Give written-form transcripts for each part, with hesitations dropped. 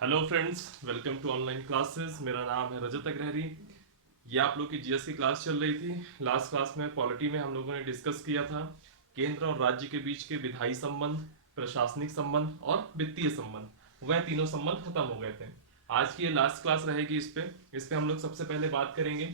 Hello friends, welcome to online classes. मेरा नाम है रजत अग्रहरी। ये आप लोग की जीएस की क्लास चल रही थी। लास्ट क्लास में पॉलिटी में हम लोगों ने डिस्कस किया था केंद्र और राज्य के बीच के विधायी संबंध, प्रशासनिक संबंध और वित्तीय संबंध। वह तीनों संबंध खत्म हो गए थे। आज की ये लास्ट क्लास रहेगी। इस पे हम लोग सबसे पहले बात करेंगे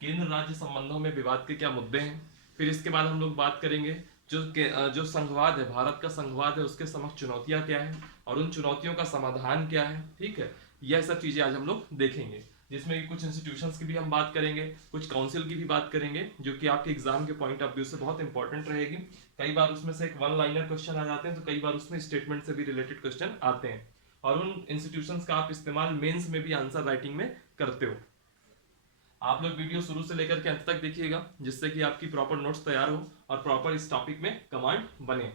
केंद्र राज्य संबंधों में विवाद के क्या मुद्दे हैं। फिर इसके बाद हम लोग बात करेंगे जो संघवाद है, भारत का संघवाद है, उसके समक्ष चुनौतियां क्या है और उन चुनौतियों का समाधान क्या है। ठीक है, यह सब चीजें आज हम लोग देखेंगे, जिसमें कि कुछ इंस्टीट्यूशंस की भी हम बात करेंगे, कुछ काउंसिल की भी बात करेंगे, जो कि आपके एग्जाम के पॉइंट ऑफ व्यू से बहुत इंपॉर्टेंट रहेगी। कई बार उसमें से एक वन लाइनर क्वेश्चन आ जाते हैं, तो कई बार उसमें स्टेटमेंट से भी रिलेटेड क्वेश्चन आते हैं, और उन इंस्टीट्यूशंस का आप इस्तेमाल मेंस में भी आंसर राइटिंग में करते हो। आप लोग वीडियो शुरू से लेकर के अंत तक देखिएगा, जिससे कि आपकी प्रॉपर नोट्स तैयार हो और प्रॉपर इस टॉपिक में कमांड बने।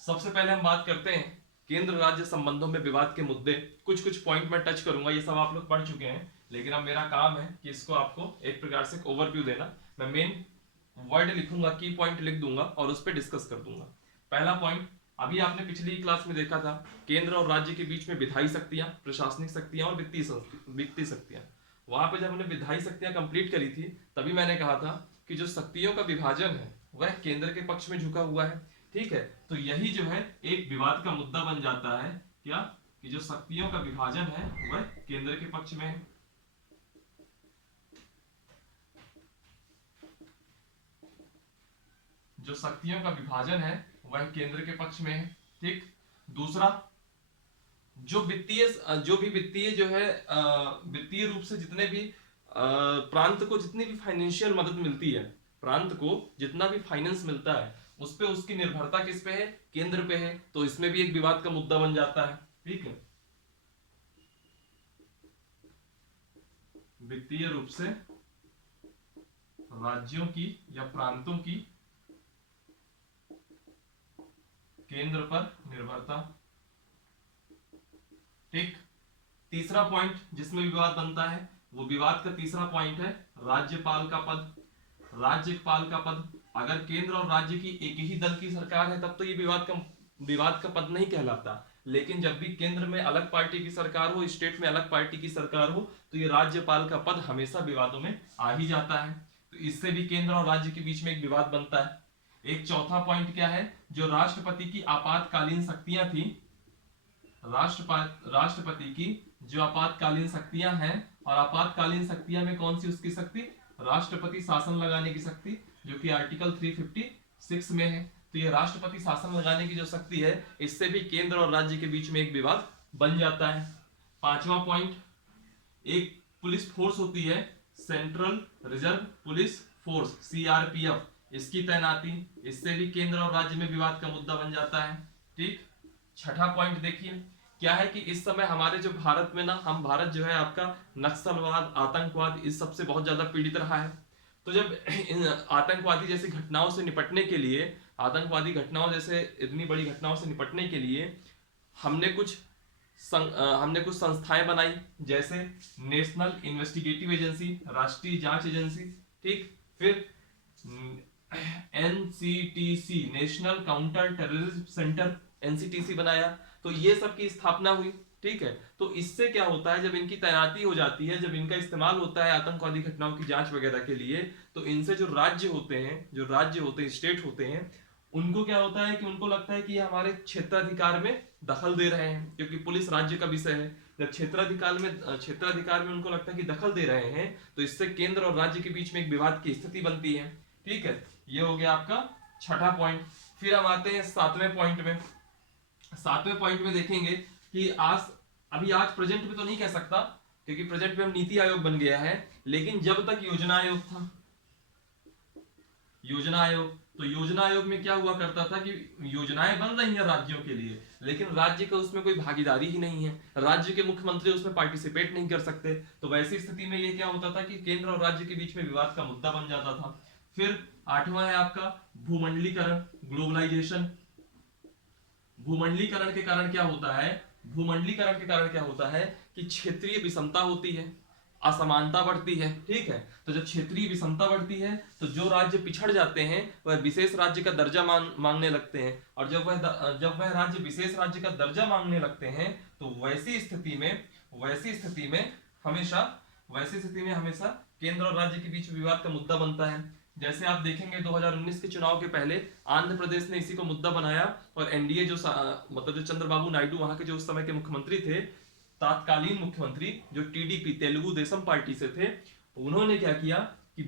सबसे पहले हम बात करते हैं केंद्र राज्य संबंधों में विवाद के मुद्दे। कुछ कुछ पॉइंट मैं टच करूंगा, ये सब आप लोग पढ़ चुके हैं, लेकिन अब मेरा काम है कि इसको आपको एक प्रकार से ओवरव्यू देना। मैं मेन वर्ड लिखूंगा, की पॉइंट लिख दूंगा और उस पर डिस्कस कर दूंगा। पहला पॉइंट, अभी आपने पिछली क्लास में देखा था केंद्र और राज्य के बीच में विधायी शक्तियां, प्रशासनिक शक्तियां और वित्तीय शक्तियां। वहां पे जब हमने विधायी शक्तियां कंप्लीट करी थी, तभी मैंने कहा था कि जो शक्तियों का विभाजन है वह केंद्र के पक्ष में झुका हुआ है। ठीक है, तो यही जो है एक विवाद का मुद्दा बन जाता है, क्या कि जो शक्तियों का विभाजन है वह केंद्र के पक्ष में है। जो शक्तियों का विभाजन है वह केंद्र के पक्ष में है। ठीक, दूसरा, जो भी वित्तीय जो है वित्तीय रूप से जितने भी प्रांत को जितनी भी फाइनेंशियल मदद मिलती है, प्रांत को जितना भी फाइनेंस मिलता है, उस पे उसकी निर्भरता किस पे है? केंद्र पे है। तो इसमें भी एक विवाद का मुद्दा बन जाता है। ठीक है, वित्तीय रूप से राज्यों की या प्रांतों की केंद्र पर निर्भरता। ठीक, तीसरा पॉइंट जिसमें विवाद बनता है, वो विवाद का तीसरा पॉइंट है राज्यपाल का पद। राज्यपाल का पद, अगर केंद्र और राज्य की एक ही दल की सरकार है तब तो ये विवाद का पद नहीं कहलाता। लेकिन जब भी केंद्र में अलग पार्टी की सरकार हो, स्टेट में अलग पार्टी की सरकार हो, तो ये राज्यपाल का पद हमेशा विवादों में आ ही जाता है। तो इससे भी केंद्र और राज्य के बीच में एक विवाद बनता है। एक चौथा पॉइंट क्या है? जो राष्ट्रपति की आपातकालीन शक्तियां थी, राष्ट्रपति की जो आपातकालीन शक्तियां हैं, और आपातकालीन शक्तियां में कौन सी उसकी शक्ति? राष्ट्रपति शासन लगाने की शक्ति, जो कि आर्टिकल 356 में है। तो ये राष्ट्रपति शासन लगाने की जो शक्ति है, इससे भी केंद्र और राज्य के बीच में एक विवाद बन जाता है। पांचवा पॉइंट, एक पुलिस फोर्स होती है, central reserve police force, CRPF, इसकी तैनाती, इससे भी केंद्र और राज्य में विवाद का मुद्दा बन जाता है। ठीक, छठा पॉइंट देखिए, क्या है कि इस समय हमारे जो भारत में ना, हम भारत जो है आपका नक्सलवाद, आतंकवाद, इस सबसे बहुत ज्यादा पीड़ित रहा है। तो जब इन आतंकवादी जैसी घटनाओं से निपटने के लिए, आतंकवादी घटनाओं जैसे इतनी बड़ी घटनाओं से निपटने के लिए हमने कुछ संस्थाएं बनाई, जैसे नेशनल इन्वेस्टिगेटिव एजेंसी, राष्ट्रीय जांच एजेंसी। ठीक, फिर NCTC, national counter terrorism centre, NCTC बनाया। तो ये सब की स्थापना हुई। ठीक है, तो इससे क्या होता है, जब इनकी तैनाती हो जाती है, जब इनका इस्तेमाल होता है आतंकवादी घटनाओं की जांच वगैरह के लिए, तो इनसे जो राज्य होते हैं, स्टेट होते हैं, उनको क्या होता है कि उनको लगता है कि ये हमारे क्षेत्राधिकार में दखल दे रहे हैं, क्योंकि पुलिस राज्य का विषय है। जब क्षेत्राधिकार में उनको लगता है कि दखल दे रहे हैं, तो इससे केंद्र और राज्य के बीच में एक विवाद की स्थिति बनती है। ठीक है, ये हो गया आपका छठा पॉइंट। फिर हम आते हैं सातवें पॉइंट में। सातवें पॉइंट में देखेंगे कि आज प्रेजेंट में तो नहीं कह सकता, क्योंकि प्रेजेंट में हम नीति आयोग बन गया है, लेकिन जब तक योजना आयोग था, तो योजना आयोग में क्या हुआ करता था कि योजनाएं बन रही हैं राज्यों के लिए, लेकिन राज्य का उसमें कोई भागीदारी ही नहीं है, राज्य के मुख्यमंत्री उसमें पार्टिसिपेट नहीं कर सकते। तो वैसी स्थिति में ये क्या होता था कि केंद्र और राज्य के बीच में विवाद का मुद्दा बन जाता था। फिर आठवां है आपका भूमंडलीकरण, ग्लोबलाइजेशन। भूमंडलीकरण के कारण क्या होता है कि क्षेत्रीय विषमता होती है। असमानता बढ़ती है। ठीक है, तो जब क्षेत्रीय विषमता बढ़ती है तो जो राज्य पिछड़ जाते हैं वह विशेष राज्य का दर्जा मांगने लगते हैं, और जब वह राज्य विशेष राज्य का दर्जा मांगने लगते हैं तो वैसी स्थिति में हमेशा केंद्र और राज्य के बीच विवाद का मुद्दा बनता है। जैसे आप देखेंगे 2019 के चुनाव के पहले आंध्र प्रदेश ने इसी को मुद्दा बनाया, और एनडीए मतलब जो चंद्रबाबू नायडू वहां के जो उस समय के मुख्यमंत्री थे, तात्कालीन मुख्यमंत्री जो टीडीपी तेलुगु देशम पार्टी से थे, उन्होंने क्या किया कि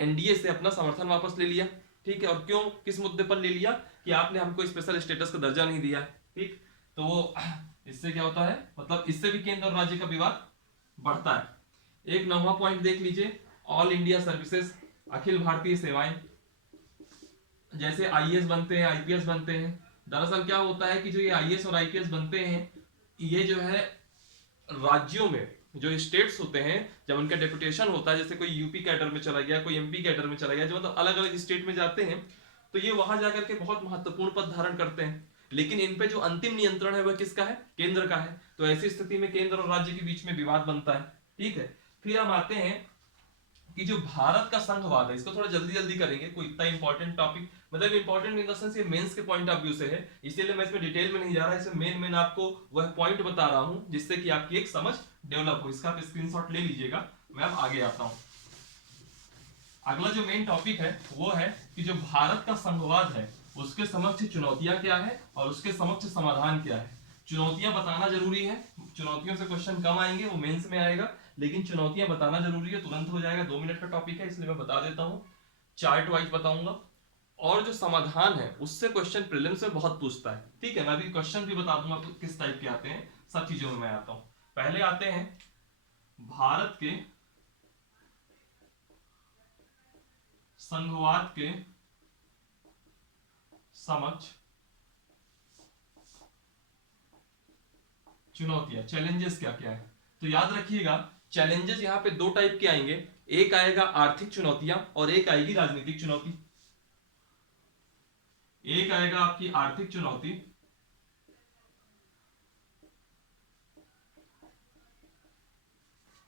एनडीए से अपना समर्थन वापस ले लिया। ठीक है, और क्यों, किस मुद्दे पर ले लिया कि आपने हमको स्पेशल स्टेटस का दर्जा नहीं दिया। ठीक, तो वो इससे क्या होता है, मतलब इससे भी केंद्र और राज्य का विवाद बढ़ता है। एक 9वां पॉइंट देख लीजिए, all India services, Akhil Bharatiya सेवाएं। जैसे आईएएस बनते हैं, आईपीएस बनते हैं। दरअसल क्या होता है कि जो ये आईएएस और आईपीएस बनते हैं, ये जो है राज्यों में जो स्टेट्स होते हैं, जब उनका डेपुटेशन होता है, जैसे कोई यूपी कैडर में चला गया, कोई एमपी कैडर में चला गया, जो मतलब अलग अलग स्टेट में जाते हैं, तो ये वहां जाकर के बहुत महत्वपूर्ण पद धारण करते हैं। लेकिन इन पे जो अंतिम नियंत्रण है वह किसका है, केंद्र का है। तो ऐसी स्थिति में केंद्र और राज्य के बीच में विवाद बनता है। ठीक है, फिर हम आते हैं कि जो भारत का संघवाद है, इसको थोड़ा जल्दी जल्दी करेंगे, कोई इतना इंपॉर्टेंट टॉपिक, मतलब इंपॉर्टेंट इन द सेंस ये मेंस के पॉइंट ऑफ व्यू से है, इसीलिए मैं इसमें डिटेल में नहीं जा रहा, इसमें मेन आपको वह पॉइंट बता रहा हूं जिससे कि आपकी एक समझ डेवलप हो। इसका आप स्क्रीनशॉट ले लीजिएगा। मैं अब आगे आता हूं। अगला जो मेन टॉपिक है वो है कि जो भारत का संघवाद है उसके समक्ष चुनौतियां क्या है और उसके समक्ष समाधान क्या है। चुनौतियां बताना जरूरी है, चुनौतियों से क्वेश्चन कम आएंगे, वो मेंस में आएगा, लेकिन चुनौतियां बताना जरूरी है, तुरंत हो जाएगा, 2 मिनट का टॉपिक है इसलिए मैं बता देता हूं, चार्ट वाइज बताऊंगा। और जो समाधान है उससे क्वेश्चन प्रीलिम्स में बहुत पूछता है। ठीक है, मैं अभी क्वेश्चन भी बता दूंगा तो किस टाइप के आते हैं, सब चीजों में मैं आता हूं। पहले आते हैं भारत के संघवाद के समक्ष चुनौतियां, चैलेंजेस क्या क्या है। तो याद रखिएगा, चैलेंजेस यहां पे 2 टाइप के आएंगे, एक आएगा आर्थिक चुनौतियां और एक आएगी राजनीतिक चुनौती। एक आएगा आपकी आर्थिक चुनौती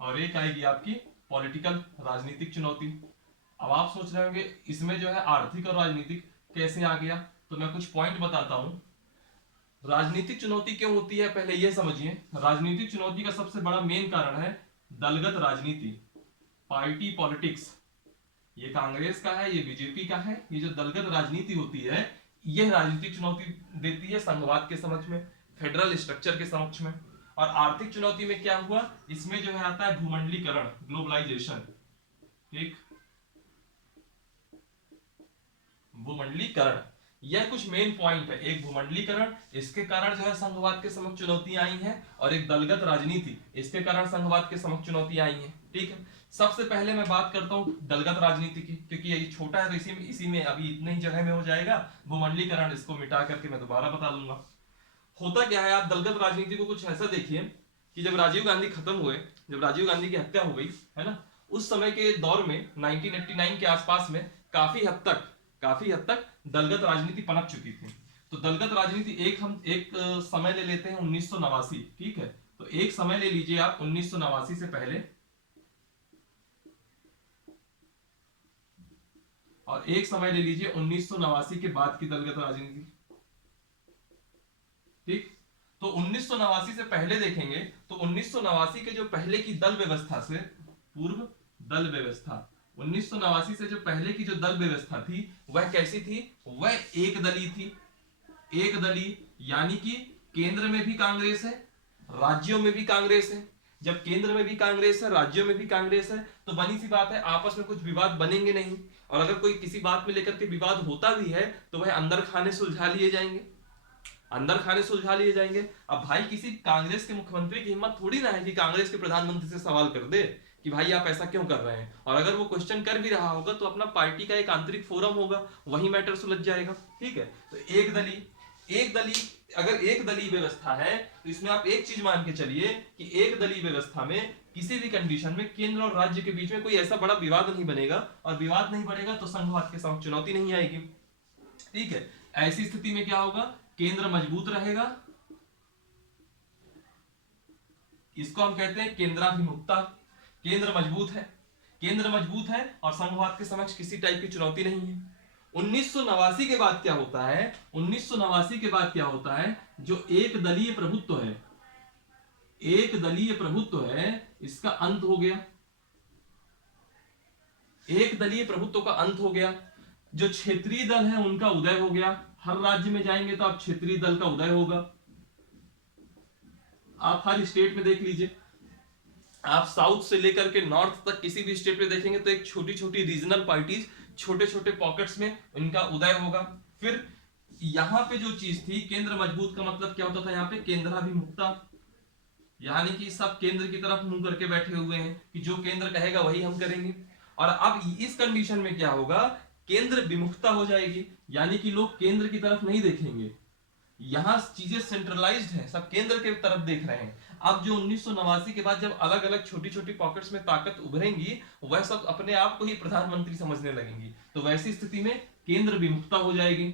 और एक आएगी आपकी पॉलिटिकल, राजनीतिक चुनौती। अब आप सोच रहे होंगे इसमें जो है आर्थिक और राजनीतिक कैसे आ गया, तो मैं कुछ पॉइंट बताता हूं। राजनीतिक चुनौती क्यों होती है पहले यह समझिए। राजनीतिक चुनौती का सबसे बड़ा मेन कारण है दलगत राजनीति, पार्टी पॉलिटिक्स। ये कांग्रेस का है, ये बीजेपी का है। ये जो दलगत राजनीति होती है यह राजनीतिक चुनौती देती है संघवाद के समक्ष में, फेडरल स्ट्रक्चर के समक्ष में। और आर्थिक चुनौती में क्या हुआ, इसमें जो है आता है भूमंडलीकरण, ग्लोबलाइजेशन। ठीक, भूमंडलीकरण, यह कुछ मेन पॉइंट है। एक भूमंडलीकरण, इसके कारण जो है संघवाद के समक्ष चुनौतियां आई हैं, और एक दलगत राजनीति, इसके कारण संघवाद के समक्ष चुनौतियां आई हैं। ठीक है, सबसे पहले मैं बात करता हूं दलगत राजनीति की, क्योंकि ये छोटा है तो इसी में अभी इतने ही जगह में हो जाएगा। भूमंडलीकरण इसको मिटा करके मैं दोबारा बता दूंगा। होता क्या है, आप दलगत राजनीति को कुछ ऐसा देखिए कि जब राजीव गांधी खत्म हुए, जब राजीव गांधी की हत्या हो गई है ना, उस समय के दौर में 1989 के आसपास में काफी हद तक दलगत राजनीति पनप चुकी थी। तो दलगत राजनीति एक समय ले लेते हैं 1989। ठीक है, तो एक समय ले लीजिए आप 1989 से पहले, और एक समय ले लीजिए 1989 के बाद की दलगत राजनीति। ठीक, तो 1989 से पहले देखेंगे तो 1989 के जो पहले की दल व्यवस्था से पूर्व दल व्यवस्था, 1989 से जो पहले की जो दल व्यवस्था थी वह कैसी थी, वह एक दलीय थी। एक दलीय यानी कि केंद्र में भी कांग्रेस है, राज्यों में भी कांग्रेस है। जब केंद्र में भी कांग्रेस है, राज्यों में भी कांग्रेस है, तो बनी सी बात है आपस में कुछ विवाद बनेंगे नहीं, और अगर कोई किसी बात में लेकर के विवाद होता भी है तो वह अंदर खाने सुलझा लिए जाएंगे, अंदर खाने सुलझा लिए जाएंगे। अब भाई किसी कांग्रेस के मुख्यमंत्री की हिम्मत थोड़ी ना है कि कांग्रेस के प्रधानमंत्री से सवाल कर दे कि भाई आप ऐसा क्यों कर रहे हैं, और अगर वो क्वेश्चन कर भी रहा होगा तो अपना पार्टी का एक आंतरिक फोरम होगा, वही मैटर सुलझ जाएगा। ठीक है, तो एक दलीय अगर एक दलीय व्यवस्था है तो इसमें आप एक चीज मान के चलिए कि एक दलीय व्यवस्था में किसी भी कंडीशन में केंद्र और राज्य के बीच में कोई ऐसा बड़ा विवाद नहीं बनेगा, और विवाद नहीं बढ़ेगा तो संघवाद के समक्ष चुनौती नहीं आएगी। ठीक है, ऐसी स्थिति में क्या होगा, केंद्र मजबूत रहेगा, इसको हम कहते हैं केंद्राभिमुखता। केंद्र मजबूत है, केंद्र मजबूत है और संघवाद के समक्ष किसी टाइप की चुनौती नहीं है। 1989 के बाद क्या होता है, 1989 के बाद क्या होता है, जो एक दलीय प्रभुत्व है, एक दलीय प्रभुत्व है, इसका अंत हो गया। एक दलीय प्रभुत्व का अंत हो गया। जो क्षेत्रीय दल है उनका उदय हो गया। हर राज्य में जाएंगे तो आप क्षेत्रीय दल का उदय होगा। आप हर स्टेट में देख लीजिए, आप साउथ से लेकर के नॉर्थ तक किसी भी स्टेट में देखेंगे तो एक छोटी छोटी रीजनल पार्टीज, छोटे छोटे पॉकेट्स में इनका उदय होगा। फिर यहां पे जो चीज थी, केंद्र मजबूत का मतलब क्या होता था, यहाँ पे केंद्राभिमुखता, यानी कि सब केंद्र की तरफ मुंह करके बैठे हुए हैं कि जो केंद्र कहेगा वही हम करेंगे। और अब इस कंडीशन में क्या होगा, केंद्र विमुखता हो जाएगी, यानी कि लोग केंद्र की तरफ नहीं देखेंगे। यहां चीजें सेंट्रलाइज्ड हैं, सब केंद्र के तरफ देख रहे हैं। अब जो 1989 के बाद जब अलग अलग छोटी छोटी पॉकेट्स में ताकत उभरेंगी, वह सब अपने आप को ही प्रधानमंत्री समझने लगेंगी। तो वैसी स्थिति में केंद्र विमुखता हो जाएगी।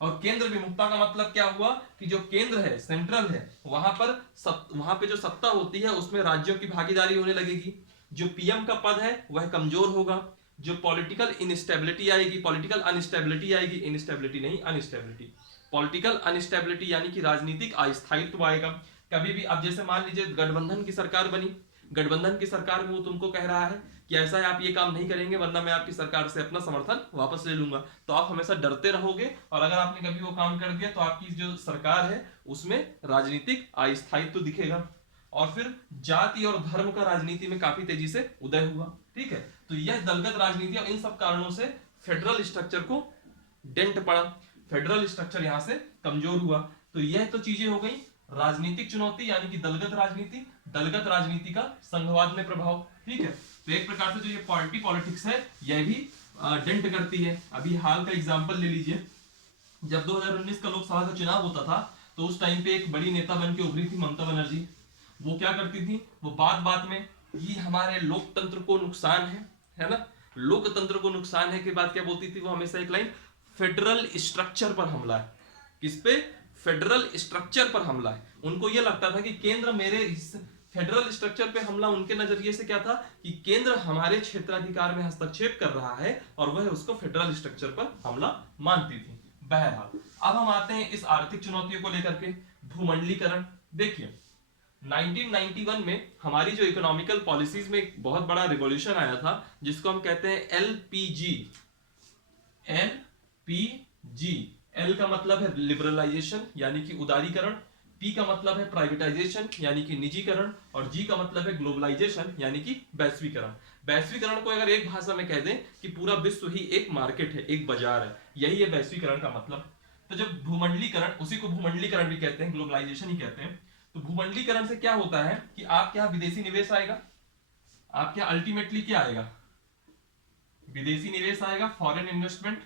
और केंद्र विमुखता का मतलब क्या हुआ कि जो केंद्र है, सेंट्रल है, वहां पे जो सत्ता होती है उसमें राज्यों की भागीदारी होने लगेगी। जो पीएम का पद है वह कमजोर होगा। जो पॉलिटिकल इनस्टेबिलिटी आएगी, पॉलिटिकल अनस्टेबिलिटी आएगी, इनस्टेबिलिटी नहीं अनस्टेबिलिटी, पॉलिटिकल अनस्टेबिलिटी यानी कि राजनीतिक अस्थायित्व आएगा। कभी भी, अब जैसे मान लीजिए गठबंधन की सरकार बनी, गठबंधन की सरकार में वो तुमको कह रहा है कि ऐसा है आप ये काम नहीं करेंगे वरना मैं आपकी सरकार से अपना समर्थन वापस ले लूंगा, तो आप हमेशा डरते रहोगे। और अगर आपने कभी वो काम कर दिया तो आपकी जो सरकार है उसमें राजनीतिक अस्थायित्व दिखेगा। और फिर जाति और धर्म का राजनीति में काफी तेजी से उदय हुआ। ठीक है, तो यह दलगत राजनीति और इन सब कारणों से फेडरल स्ट्रक्चर को डेंट पड़ा, फेडरल स्ट्रक्चर यहां से कमजोर हुआ। तो यह तो चीजें हो गई राजनीतिक चुनौती, यानी कि दलगत राजनीति, दलगत राजनीति का संघवाद में प्रभाव। ठीक है, तो एक प्रकार से जो ये पार्टी पॉलिटिक्स है यह भी डेंट करती है। अभी हाल का एग्जांपल ले लीजिए, जब 2019 का लोकसभा का चुनाव होता था तो उस टाइम पे एक बड़ी नेता बन के उभरी थी ममता बनर्जी। वो क्या करती थी, वो बात बात में ये हमारे लोकतंत्र को नुकसान है ना, लोकतंत्र को नुकसान है के बाद क्या बोलती थी वो, हमेशा एक लाइन, फेडरल स्ट्रक्चर पर हमला है। किस पे, फेडरल स्ट्रक्चर पर हमला है। उनको ये लगता था कि केंद्र मेरे फेडरल स्ट्रक्चर पे हमला उनके नजरिए से क्या था कि केंद्र हमारे क्षेत्राधिकार में हस्तक्षेप कर रहा है और वह उसको फेडरल स्ट्रक्चर पर हमला मानती थी। बहरहाल अब हम आते हैं इस आर्थिक चुनौतियों को लेकर के, भूमंडलीकरण। देखिए 1991 में हमारी जो इकोनॉमिकल पॉलिसीज में एक बहुत बड़ा रिवॉल्यूशन आया था जिसको हम कहते हैं एलपीजी। एलपीजी, एल का मतलब है लिबरलाइजेशन यानी कि उदारीकरण, पी का मतलब है प्राइवेटाइजेशन यानी कि निजीकरण, और जी का मतलब है ग्लोबलाइजेशन यानी कि वैश्वीकरण। वैश्वीकरण को अगर एक भाषा में कह दें कि पूरा विश्व ही एक मार्केट है, एक बाजार है, यही है वैश्वीकरण का मतलब। तो जब भूमंडलीकरण, उसी को भूमंडलीकरण भी कहते हैं, ग्लोबलाइजेशन ही कहते हैं। तो भूमंडलीकरण से क्या होता है कि आपके यहां विदेशी निवेश आएगा, आपके यहां अल्टीमेटली क्या आएगा, विदेशी निवेश आएगा, फॉरेन इन्वेस्टमेंट।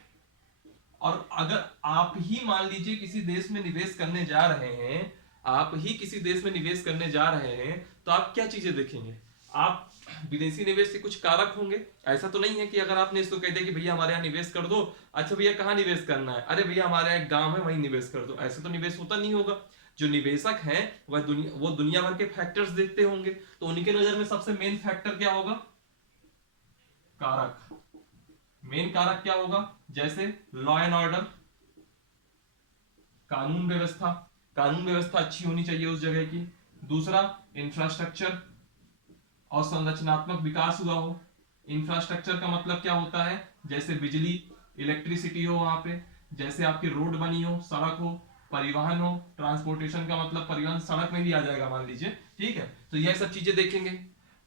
और अगर आप ही मान लीजिए किसी देश में निवेश करने जा रहे हैं, आप ही किसी देश में निवेश करने जा रहे हैं, तो आप क्या चीजें देखेंगे, आप विदेशी निवेश के कुछ कारक होंगे। ऐसा तो नहीं है कि अगर आपने इसको कह दिया कि भैया हमारे यहाँ निवेश कर दो, अच्छा भैया कहाँ निवेश करना है, अरे भैया हमारे यहाँ एक गांव है वहीं निवेश कर दो, ऐसे तो निवेश होता नहीं होगा। जो निवेशक हैं वो दुनिया भर के फैक्टर्स देखते होंगे, तो उनके नजर में सबसे मेन फैक्टर क्या होगा, कारक। मेन कारक क्या होगा, जैसे लॉ एंड ऑर्डर, कानून व्यवस्था, कानून व्यवस्था अच्छी होनी चाहिए उस जगह की। दूसरा इंफ्रास्ट्रक्चर और संरचनात्मक विकास हुआ हो। इंफ्रास्ट्रक्चर का मतलब क्या होता है, जैसे बिजली, इलेक्ट्रिसिटी हो वहां पे, जैसे आपकी रोड बनी हो, सड़क हो, परिवहन हो, ट्रांसपोर्टेशन का मतलब परिवहन सड़क में भी आ जाएगा मान लीजिए। ठीक है, तो यह सब चीजें देखेंगे।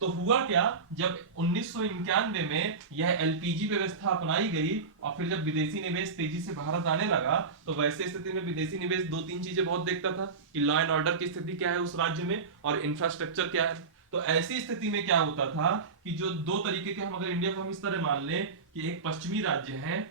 तो हुआ क्या, जब 1991 में यह एलपीजी व्यवस्था अपनाई गई और फिर जब विदेशी निवेश तेजी से भारत आने लगा, तो वैसे स्थिति में विदेशी निवेश दो तीन चीजें बहुत देखता था कि लॉ एंड ऑर्डर की स्थिति क्या है उस राज्य में और इंफ्रास्ट्रक्चर क्या है। तो ऐसी स्थिति में क्या होता था कि जो दो तरीके के, हम अगर इंडिया को हम इस तरह मान लें कि एक पश्चिमी राज्य है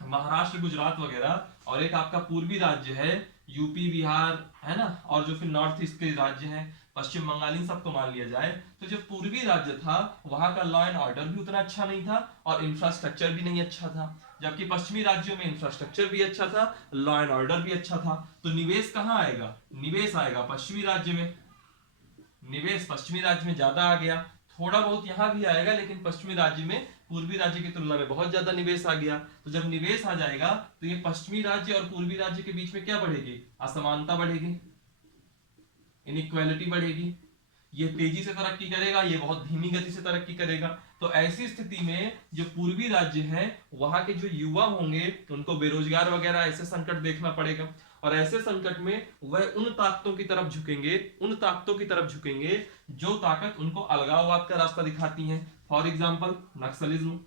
महाराष्ट्र गुजरात वगैरह, और एक आपका पूर्वी राज्य है यूपी बिहार, है ना, और जो फिर नॉर्थ ईस्ट के राज्य हैं पश्चिम बंगाल, इन सबको मान लिया जाए, तो जो पूर्वी राज्य था वहां का लॉ एंड ऑर्डर भी उतना अच्छा नहीं था और इंफ्रास्ट्रक्चर भी नहीं अच्छा था, जबकि पश्चिमी राज्यों में इंफ्रास्ट्रक्चर भी अच्छा था, लॉ एंड ऑर्डर भी अच्छा था। तो निवेश कहाँ आएगा, निवेश आएगा पश्चिमी राज्य में। निवेश पश्चिमी राज्य में ज्यादा आ गया, थोड़ा बहुत यहाँ भी आएगा, लेकिन पश्चिमी राज्य में पूर्वी राज्य की तुलना में बहुत ज्यादा निवेश आ गया। तो जब निवेश आ जाएगा तो ये पश्चिमी राज्य और पूर्वी राज्य के बीच में क्या बढ़ेगी, असमानता बढ़ेगी, इनइक्वालिटी बढ़ेगी। ये तेजी से तरक्की करेगा, ये बहुत धीमी गति से तरक्की करेगा। तो ऐसी स्थिति में जो पूर्वी राज्य है वहां के जो युवा होंगे उनको बेरोजगार वगैरह ऐसे संकट देखना पड़ेगा, और ऐसे संकट में वह उन ताकतों की तरफ झुकेंगे जो ताकत उनको अलगाववाद का रास्ता दिखाती हैं। फॉर एग्जाम्पल नक्सलिज्म,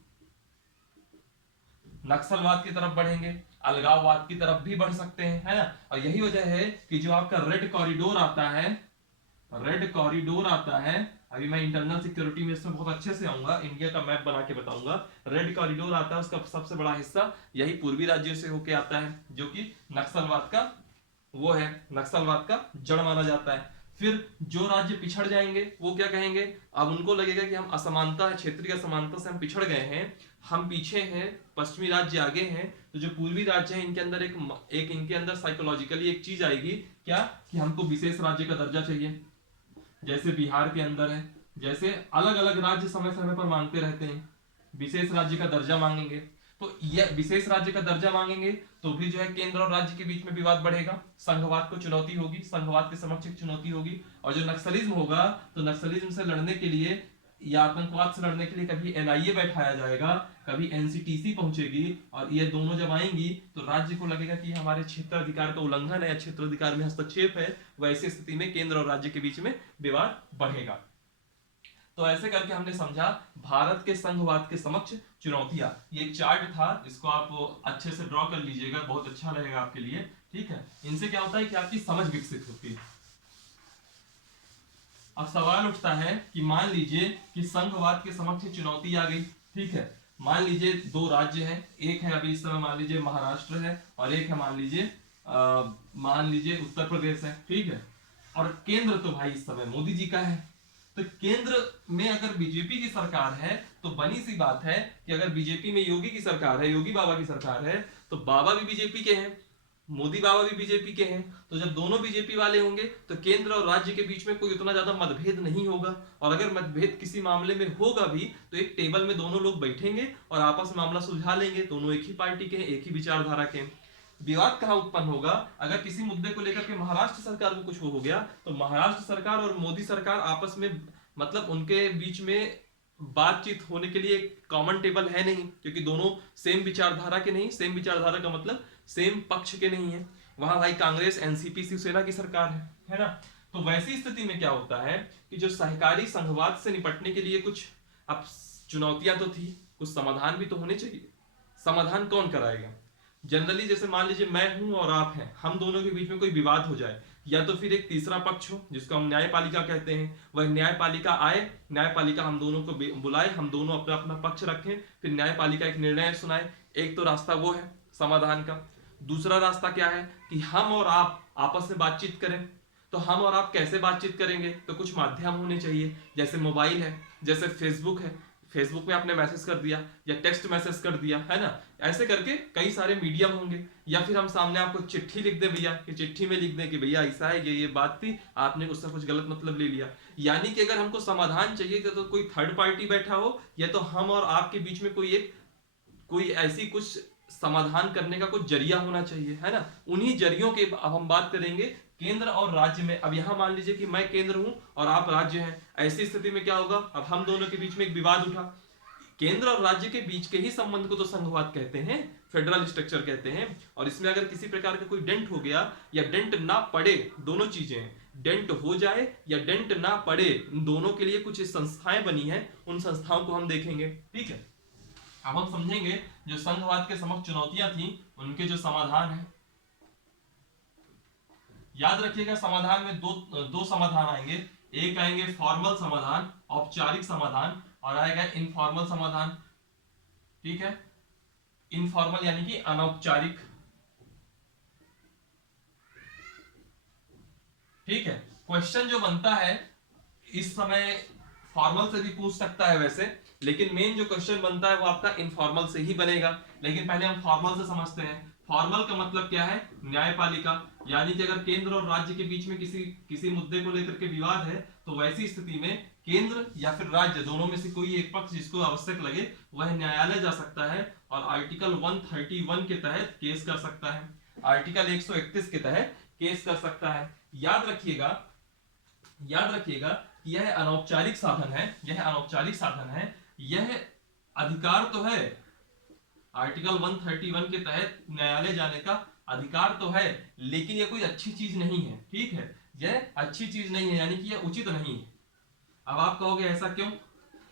नक्सलवाद की तरफ बढ़ेंगे, अलगाववाद की तरफ भी बढ़ सकते हैं, है ना। और यही वजह है कि जो आपका रेड कॉरिडोर आता है, अभी मैं इंटरनल सिक्योरिटी में इसमें बहुत अच्छे से आऊंगा, इंडिया का मैप बना के बताऊंगा। रेड कॉरिडोर आता है, उसका सबसे बड़ा हिस्सा यही पूर्वी राज्यों से होके आता है, जो कि नक्सलवाद का जड़ माना जाता है। फिर जो राज्य पिछड़ जाएंगे वो क्या कहेंगे, अब उनको लगेगा कि हम असमानता, क्षेत्रीय असमानता से हम पिछड़ गए हैं, हम पीछे हैं, पश्चिमी राज्य आगे हैं। तो जो पूर्वी राज्य है इनके अंदर एक इनके अंदर साइकोलॉजिकली एक चीज आएगी, क्या, कि हमको विशेष राज्य का दर्जा चाहिए, जैसे बिहार के अंदर है, जैसे अलग अलग राज्य समय समय पर मांगते रहते हैं, विशेष राज्य का दर्जा मांगेंगे। तो यह विशेष राज्य का दर्जा मांगेंगे तो भी जो है केंद्र और राज्य के बीच में विवाद बढ़ेगा, संघवाद को चुनौती होगी, संघवाद के समक्ष एक चुनौती होगी। और जो नक्सलिज्म होगा तो नक्सलिज्म से लड़ने के लिए या आतंकवाद से लड़ने के लिए कभी एनआईए बैठाया जाएगा, कभी एनसीटीसी पहुंचेगी, और ये दोनों जब आएंगी तो राज्य को लगेगा कि हमारे क्षेत्राधिकार का उल्लंघन है या क्षेत्राधिकार में हस्तक्षेप है। वैसी स्थिति में केंद्र और राज्य के बीच में विवाद बढ़ेगा। तो ऐसे करके हमने समझा भारत के संघवाद के समक्ष चुनौतियां। ये एक चार्ट था, इसको आप अच्छे से ड्रॉ कर लीजिएगा, बहुत अच्छा रहेगा आपके लिए, ठीक है। इनसे क्या होता है कि आपकी समझ विकसित होती है। अब सवाल उठता है कि मान लीजिए कि संघवाद के समक्ष चुनौती आ गई, ठीक है। मान लीजिए दो राज्य हैं, एक है अभी इस समय मान लीजिए महाराष्ट्र है, और एक है मान लीजिए उत्तर प्रदेश है, ठीक है। और केंद्र तो भाई इस समय मोदी जी का है। तो केंद्र में अगर बीजेपी की सरकार है तो बनी सी बात है कि अगर बीजेपी में योगी की सरकार है, योगी बाबा की सरकार है, तो बाबा भी बीजेपी के हैं, मोदी बाबा भी बीजेपी के हैं। तो जब दोनों बीजेपी वाले होंगे तो केंद्र और राज्य के बीच में कोई उतना ज्यादा मतभेद नहीं होगा, और अगर मतभेद किसी मामले में होगा भी तो एक टेबल में दोनों लोग बैठेंगे और आपस में मामला सुलझा लेंगे, दोनों एक ही पार्टी के हैं, एक ही विचारधारा के हैं। विवाद कहां उत्पन्न होगा, अगर किसी मुद्दे को लेकर के महाराष्ट्र सरकार को कुछ हो गया तो महाराष्ट्र सरकार और मोदी सरकार आपस में, मतलब उनके बीच में बातचीत होने के लिए कॉमन टेबल है नहीं, क्योंकि दोनों सेम विचारधारा के नहीं, सेम विचारधारा का मतलब सेम पक्ष के नहीं है। वहां भाई कांग्रेस एनसीपी शिवसेना की सरकार है ना। तो वैसी स्थिति में क्या होता है कि जो सहकारी संघवाद से निपटने के लिए कुछ अब चुनौतियां तो थी, कुछ समाधान भी तो होने चाहिए। समाधान कौन कराएगा? जनरली जैसे मान लीजिए मैं हूं और आप हैं, हम दोनों के बीच में कोई विवाद हो जाए, या तो फिर एक तीसरा पक्ष हो जिसको हम न्यायपालिका कहते हैं, वह न्यायपालिका आए, न्यायपालिका हम दोनों को बुलाए, हम दोनों अपना अपना पक्ष रखें, फिर न्यायपालिका एक निर्णय सुनाए। एक तो रास्ता वो है समाधान का। दूसरा रास्ता क्या है कि हम और आप आपस में बातचीत करें। तो हम और आप कैसे बातचीत करेंगे? तो कुछ माध्यम होने चाहिए, जैसे मोबाइल है, जैसे फेसबुक है, फेसबुक पे आपने मैसेज कर दिया या टेक्स्ट मैसेज कर दिया, है ना। ऐसे करके कई सारे मीडियम होंगे। या फिर हम सामने आपको चिट्ठी लिख दें भैया, कि चिट्ठी में लिख दें कि भैया ऐसा है, ये बात थी, आपने उससे कुछ गलत मतलब ले लिया। यानी कि अगर हमको समाधान चाहिए तो कोई थर्ड पार्टी बैठा हो, या तो हम और आपके बीच में कोई ऐसी कुछ समाधान करने का कुछ जरिया होना चाहिए, है ना। उन्हीं जरियों के अब हम बात करेंगे केंद्र और राज्य में। अब यहां मान लीजिए कि मैं केंद्र हूं और आप राज्य हैं, ऐसी स्थिति में क्या होगा, अब हम दोनों के बीच में एक विवाद उठा। केंद्र और राज्य के बीच के ही संबंध को तो संघवाद कहते हैं, फेडरल स्ट्रक्चर कहते हैं। और इसमें अगर किसी प्रकार का कोई डेंट हो गया या डेंट ना पड़े, दोनों चीजें, डेंट हो जाए या डेंट ना पड़े, दोनों के लिए कुछ संस्थाएं बनी है, उन संस्थाओं को हम देखेंगे, ठीक है। अब हम समझेंगे जो संघवाद के समक्ष चुनौतियां थी उनके जो समाधान है। याद रखिएगा समाधान में दो समाधान आएंगे। एक आएंगे फॉर्मल समाधान, औपचारिक समाधान, और आएगा इनफॉर्मल समाधान, ठीक है। इनफॉर्मल यानी कि अनौपचारिक, ठीक है। क्वेश्चन जो बनता है इस समय फॉर्मल से भी पूछ सकता है वैसे, लेकिन मेन जो क्वेश्चन बनता है वो आपका इनफॉर्मल से ही बनेगा। लेकिन पहले हम फॉर्मल से समझते हैं। फॉर्मल का मतलब क्या है, न्यायपालिका, यानी कि अगर केंद्र और राज्य के बीच में किसी मुद्दे को लेकर के विवाद है तो वैसी स्थिति में केंद्र या फिर राज्य दोनों में से कोई एक पक्ष जिसको आवश्यक लगे वह न्यायालय जा सकता है और आर्टिकल 131 के तहत केस कर सकता है, आर्टिकल 131 के तहत केस कर सकता है। याद रखिएगा कि यह अनौपचारिक साधन है, यह अधिकार तो है, आर्टिकल 131 के तहत न्यायालय जाने का अधिकार तो है, लेकिन यह कोई अच्छी चीज नहीं है। ठीक है, यह अच्छी चीज नहीं है, यानी कि यह उचित नहीं है। अब आप कहोगे ऐसा क्यों?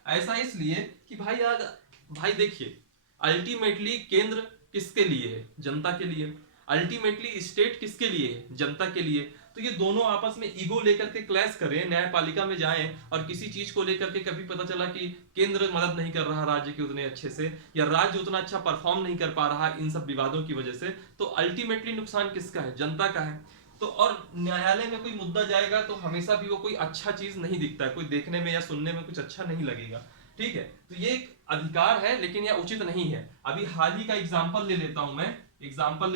ऐसा इसलिए कि भाई देखिए, अल्टीमेटली केंद्र किसके लिए है? जनता के लिए। अल्टीमेटली स्टेट किसके लिए है? जनता के लिए। तो ये दोनों आपस में ईगो लेकर के क्लैश करें, न्यायपालिका में जाएं और किसी चीज को लेकर के कभी पता चला कि केंद्र मदद नहीं कर रहा राज्य के उतने अच्छे से, या राज्य उतना अच्छा परफॉर्म नहीं कर पा रहा इन सब विवादों की वजह से, तो अल्टीमेटली नुकसान किसका है? जनता का है। तो और न्यायालय में कोई मुद्दा जाएगा तो हमेशा भी वो कोई अच्छा चीज नहीं दिखता है, कोई देखने में या सुनने में कुछ अच्छा नहीं लगेगा। ठीक है, तो ये एक अधिकार है लेकिन यह उचित नहीं है। अभी हाल ही का एग्जाम्पल ले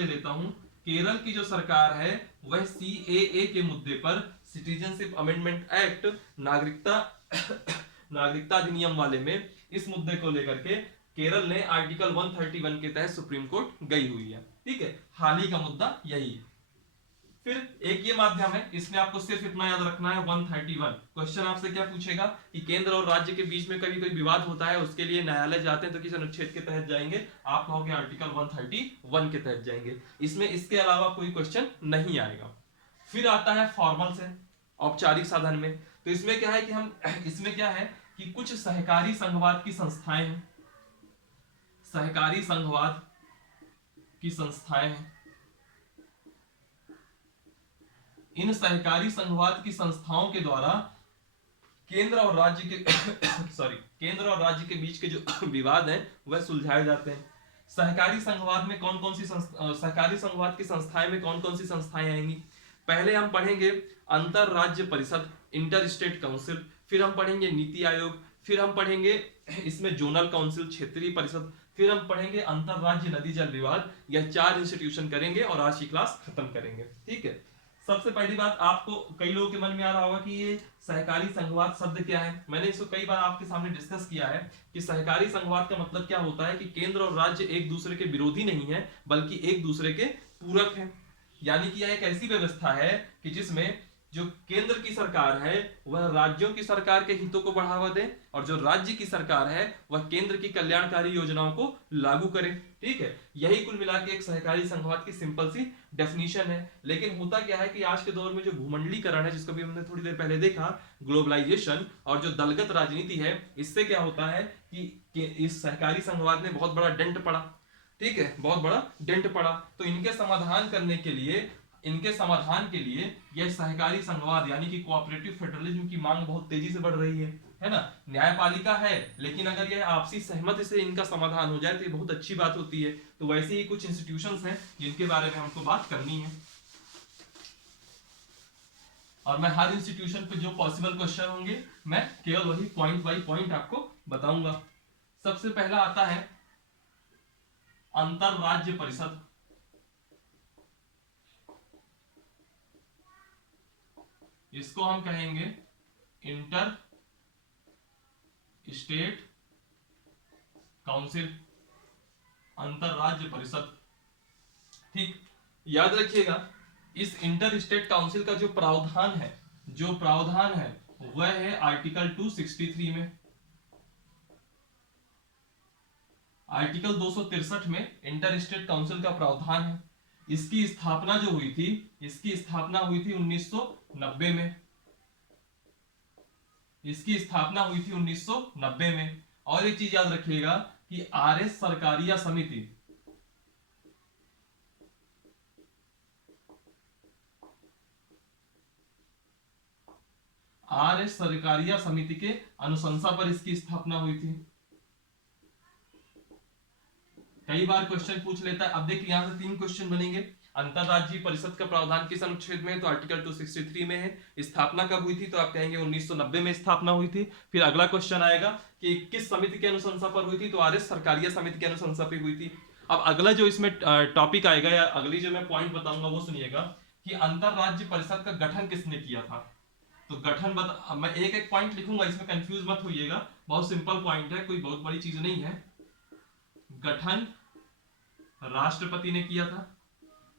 लेता हूं, केरल की जो सरकार है वह सीएए के मुद्दे पर, सिटीजनशिप अमेंडमेंट एक्ट, नागरिकता अधिनियम वाले में, इस मुद्दे को लेकर के केरल ने आर्टिकल 131 के तहत सुप्रीम कोर्ट गई हुई है। ठीक है, हाल ही का मुद्दा यही है। फिर एक ये माध्यम है, इसमें आपको सिर्फ इतना याद रखना है 131। क्वेश्चन आपसे क्या पूछेगा कि केंद्र और राज्य के बीच में कभी कोई विवाद होता है, उसके लिए न्यायालय जाते हैं तो किस अनुच्छेद के तहत जाएंगे? आप कहोगे आर्टिकल 131 के तहत जाएंगे। इसमें इसके अलावा कोई क्वेश्चन नहीं आएगा। फिर आता है फॉर्मल से, औपचारिक साधन में। तो इसमें क्या है कि कुछ सहकारी संघवाद की संस्थाएं हैं, इन सहकारी संघवाद की संस्थाओं के द्वारा केंद्र और राज्य के बीच के जो विवाद हैं वह सुलझाए जाते हैं। सहकारी संघवाद की संस्थाएं में कौन कौन सी संस्थाएं आएंगी? पहले हम पढ़ेंगे अंतरराज्य परिषद, इंटर स्टेट काउंसिल, फिर हम पढ़ेंगे नीति आयोग, फिर हम पढ़ेंगे इसमें जोनल काउंसिल, क्षेत्रीय परिषद, फिर हम पढ़ेंगे अंतरराज्य नदी जल विवाद। यह 4 इंस्टीट्यूशन करेंगे और आज की क्लास खत्म करेंगे। ठीक है, सबसे पहली बात, आपको कई लोगों के मन में आ रहा होगा कि ये सहकारी संघवाद शब्द क्या है। मैंने इसको कई बार आपके सामने डिस्कस किया है कि सहकारी संघवाद का मतलब क्या होता है कि केंद्र और राज्य एक दूसरे के विरोधी नहीं है बल्कि एक दूसरे के पूरक हैं। यानी कि यह एक ऐसी व्यवस्था है कि जिसमें जो केंद्र की सरकार है वह राज्यों की सरकार के हितों को बढ़ावा दे और जो राज्य की सरकार है वह केंद्र की कल्याणकारी योजनाओं को लागू करे। ठीक है, यही कुल मिला के एक सहकारी संघवाद की सिंपल सी डेफिनेशन है। लेकिन होता क्या है कि आज के दौर में जो भूमंडलीकरण है, जिसको भी हमने थोड़ी देर पहले देखा, ग्लोबलाइजेशन और जो दलगत राजनीति है, इससे क्या होता है कि इस सहकारी संघवाद में बहुत बड़ा डेंट पड़ा। ठीक है, बहुत बड़ा डेंट पड़ा। तो इनके समाधान के लिए यह सहकारी संघवाद यानी कि कोऑपरेटिव फेडरलिज्म की मांग बहुत तेजी से बढ़ रही है ना। न्यायपालिका है लेकिन अगर यह आपसी सहमति से इनका समाधान हो जाए तो ये बहुत अच्छी बात होती है। तो वैसे ही कुछ इंस्टीट्यूशंस हैं जिनके बारे में हमको बात करनी है और मैं हर इंस्टीट्यूशन पे जो पॉसिबल क्वेश्चन होंगे मैं केवल वही पॉइंट बाय पॉइंट आपको बताऊंगा। सबसे पहला आता है अंतरराज्य परिषद। इसको हम कहेंगे इंटर स्टेट काउंसिल, अंतरराज्य परिषद। ठीक, याद रखिएगा इस इंटर स्टेट काउंसिल का जो प्रावधान है वह है आर्टिकल 263 में। आर्टिकल 263 में इंटर स्टेट काउंसिल का प्रावधान है। इसकी स्थापना हुई थी 1990 में। इसकी स्थापना हुई थी 1990 में। और एक चीज याद रखिएगा कि आरएस सरकारिया समिति के अनुशंसा पर इसकी स्थापना हुई थी। कई बार क्वेश्चन पूछ लेता है। अब देखिए यहां से 3 क्वेश्चन बनेंगे। अंतरराज्यीय परिषद का प्रावधान किस अनुच्छेद में है? तो आर्टिकल 263 में है। स्थापना कब हुई थी? तो आप कहेंगे 1990 में स्थापना हुई थी। फिर अगला क्वेश्चन आएगा कि किस समिति के अनुशंसा पर हुई थी? तो आरएस सरकारिया समिति के अनुशंसा पर हुई थी। अब अगला जो इसमें टॉपिक आएगा या अगली जो मैं पॉइंट बताऊंगा वो सुनिएगा कि अंतरराज्य परिषद का गठन किसने किया था। तो गठन अब मैं एक एक पॉइंट लिखूंगा, इसमें कंफ्यूज मत होइएगा, बहुत सिंपल पॉइंट है, कोई बहुत बड़ी चीज नहीं है। गठन राष्ट्रपति ने किया था।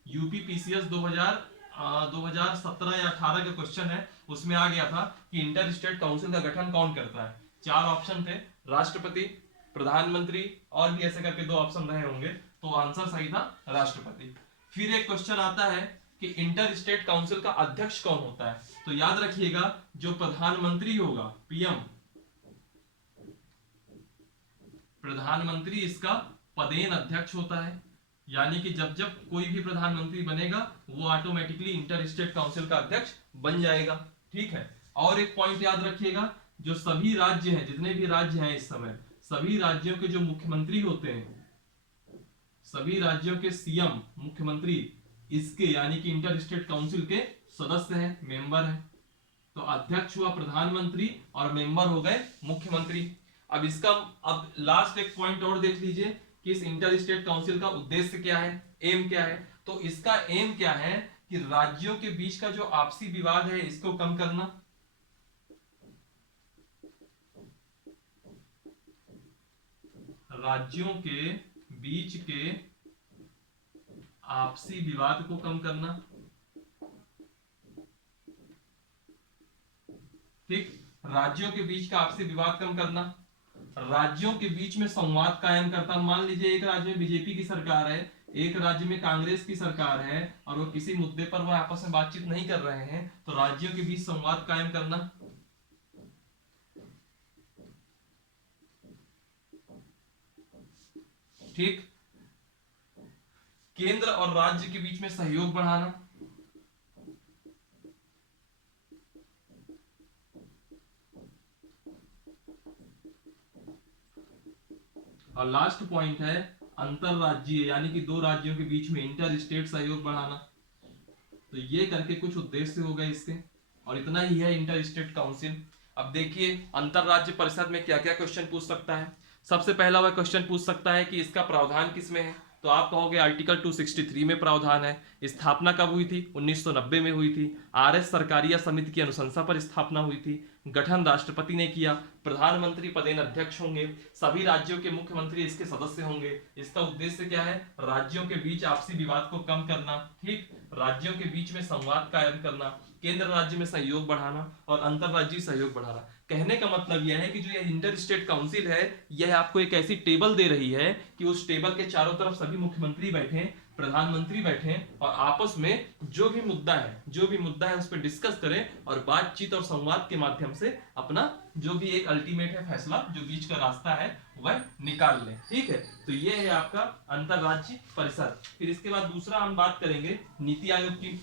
यूपी पीसीएस 2017 या 18 का क्वेश्चन है, उसमें आ गया था कि इंटर स्टेट काउंसिल का गठन कौन करता है। 4 ऑप्शन थे, राष्ट्रपति, प्रधानमंत्री और भी ऐसे करके 2 ऑप्शन रहे होंगे, तो आंसर सही था राष्ट्रपति। फिर एक क्वेश्चन आता है कि इंटर स्टेट काउंसिल का अध्यक्ष कौन होता है। तो याद रखिएगा जो प्रधानमंत्री होगा, पीएम, प्रधानमंत्री इसका पदेन अध्यक्ष होता है, यानी कि जब जब कोई भी प्रधानमंत्री बनेगा वो ऑटोमेटिकली इंटर स्टेट काउंसिल का अध्यक्ष बन जाएगा। ठीक है, और एक पॉइंट याद रखिएगा, जो सभी राज्य हैं, जितने भी राज्य हैं इस समय, सभी राज्यों के जो मुख्यमंत्री होते हैं, सभी राज्यों के सीएम, मुख्यमंत्री इसके यानी कि इंटर स्टेट काउंसिल के सदस्य हैं, मेंबर हैं। तो अध्यक्ष हुआ प्रधानमंत्री और मेंबर हो गए मुख्यमंत्री। अब इसका अब लास्ट एक पॉइंट और देख लीजिए कि इस इंटर स्टेट काउंसिल का उद्देश्य क्या है, एम क्या है। तो इसका एम क्या है कि राज्यों के बीच का जो आपसी विवाद है इसको कम करना, राज्यों के बीच के आपसी विवाद को कम करना। ठीक, राज्यों के बीच का आपसी विवाद कम करना, राज्यों के बीच में संवाद कायम करता। मान लीजिए एक राज्य में बीजेपी की सरकार है, एक राज्य में कांग्रेस की सरकार है, और वो किसी मुद्दे पर वो आपस में बातचीत नहीं कर रहे हैं, तो राज्यों के बीच संवाद कायम करना। ठीक, केंद्र और राज्य के बीच में सहयोग बढ़ाना, और लास्ट पॉइंट है अंतरराज्यीय, यानी कि 2 राज्यों के बीच में इंटर स्टेट सहयोग बढ़ाना। तो ये करके कुछ उद्देश्य हो गए इसके, और इतना ही है इंटर स्टेट काउंसिल। अब देखिए अंतरराज्य परिषद में क्या क्या क्वेश्चन पूछ सकता है। सबसे पहला वह क्वेश्चन पूछ सकता है कि इसका प्रावधान किसमें है। तो आप कहोगे आर्टिकल 263 में प्रावधान है। स्थापना कब हुई थी, 1990 में हुई थी। आरएस सरकारिया समिति की अनुशंसा पर स्थापना हुई थी। गठन राष्ट्रपति ने किया। प्रधानमंत्री पदेन अध्यक्ष होंगे। सभी राज्यों के मुख्यमंत्री इसके सदस्य होंगे। इसका उद्देश्य क्या है, राज्यों के बीच आपसी विवाद को कम करना। ठीक, राज्यों के बीच में संवाद कायम करना, केंद्र राज्य में सहयोग बढ़ाना और अंतरराज्यीय सहयोग बढ़ाना। कहने का मतलब यह है कि जो ये इंटर स्टेट काउंसिल है, यह आपको एक ऐसी टेबल दे रही है कि उस टेबल के चारों तरफ सभी मुख्यमंत्री बैठे, प्रधानमंत्री बैठे और आपस में जो भी मुद्दा है उस पर डिस्कस करें और बातचीत और संवाद के माध्यम से अपना जो भी एक अल्टीमेट है फैसला, जो बीच का रास्ता है वह निकाल लें। ठीक है, तो ये है आपका अंतरराज्यीय परिषद। फिर इसके बाद दूसरा हम बात करेंगे नीति आयोग की।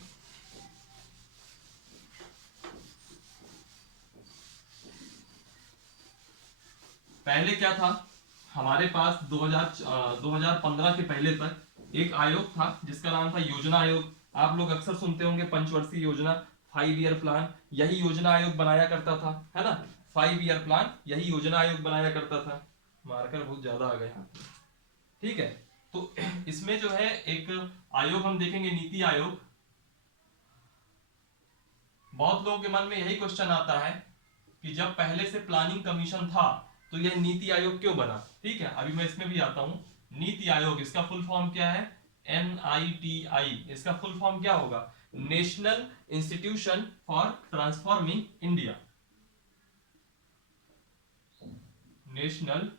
पहले क्या था, हमारे पास 2015 के पहले तक एक आयोग था जिसका नाम था योजना आयोग। आप लोग अक्सर सुनते होंगे पंचवर्षीय योजना, 5 ईयर प्लान, यही योजना आयोग बनाया करता था, है ना। 5 ईयर प्लान यही योजना आयोग बनाया करता था। मार्कर बहुत ज्यादा आ गया। ठीक है, तो इसमें जो है एक आयोग हम देखेंगे, नीति आयोग। बहुत लोगों के मन में यही क्वेश्चन आता है कि जब पहले से प्लानिंग कमीशन था तो यह नीति आयोग क्यों बना। ठीक है, अभी मैं इसमें भी आता हूं। नीति आयोग, इसका फुल फॉर्म क्या है, NITI। इसका फुल फॉर्म क्या होगा, national institution for transforming India. National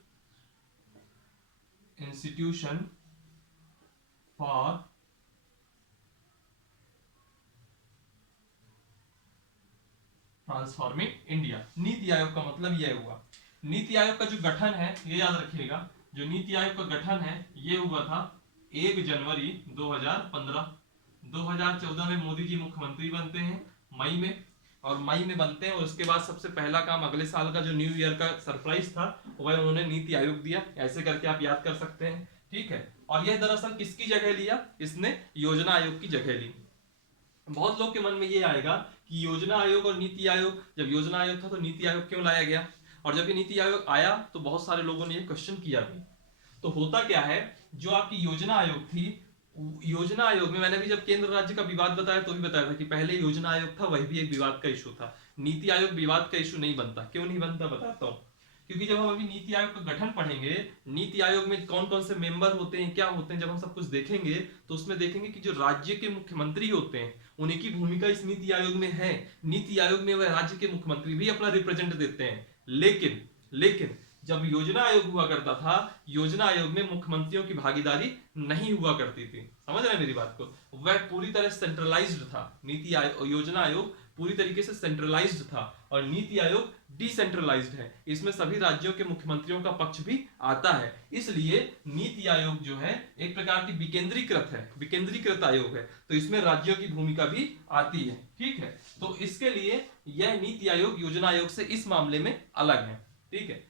institution for transforming India. NITI Aayog का मतलब यह हुआ। नीति आयोग का जो गठन है, ये याद रखिएगा, जो नीति आयोग का गठन है ये हुआ था 1 जनवरी 2015। 2014 में मोदी जी मुख्यमंत्री बनते हैं मई में, और मई में बनते हैं, और उसके बाद सबसे पहला काम अगले साल का जो न्यू ईयर का सरप्राइज था वह उन्होंने नीति आयोग दिया। ऐसे करके आप याद कर सकते हैं। ठीक है, और यह दरअसल किसकी जगह लिया, इसने योजना आयोग की जगह ली। बहुत लोग के मन में ये आएगा कि योजना आयोग और नीति आयोग, जब योजना आयोग था तो नीति आयोग क्यों लाया गया, और जब ये नीति आयोग आया तो बहुत सारे लोगों ने ये क्वेश्चन किया भी। तो होता क्या है जो आपकी योजना आयोग थी, योजना आयोग में मैंने भी जब केंद्र राज्य का विवाद बताया तो भी बताया था कि पहले योजना आयोग था, वही भी एक विवाद का इशू था। नीति आयोग विवाद का इशू नहीं बनता। क्यों नहीं बनता बताता हूँ। क्योंकि जब हम अभी नीति आयोग का गठन पढ़ेंगे, नीति आयोग में कौन कौन से मेंबर होते हैं, क्या होते हैं, जब हम सब कुछ देखेंगे तो उसमें देखेंगे कि जो राज्य के मुख्यमंत्री होते हैं उन्हीं की भूमिका इस नीति आयोग में है। नीति आयोग में वह राज्य के मुख्यमंत्री भी अपना रिप्रेजेंट देते हैं। लेकिन लेकिन जब योजना आयोग हुआ करता था, योजना आयोग में मुख्यमंत्रियों की भागीदारी नहीं हुआ करती थी। समझ रहे हैं मेरी बात को। वह पूरी तरह सेंट्रलाइज्ड था। नीति आयोग, योजना आयोग पूरी तरीके से सेंट्रलाइज्ड था और नीति आयोग डिसेंट्रलाइज्ड है। इसमें सभी राज्यों के मुख्यमंत्रियों का पक्ष भी आता है। इसलिए नीति आयोग जो है एक प्रकार की विकेंद्रीकृत है, विकेंद्रीकृत आयोग है, तो इसमें राज्यों की भूमिका भी आती है। ठीक है, तो इसके लिए यह नीति आयोग योजना आयोग से इस मामले में अलग है। ठीक है,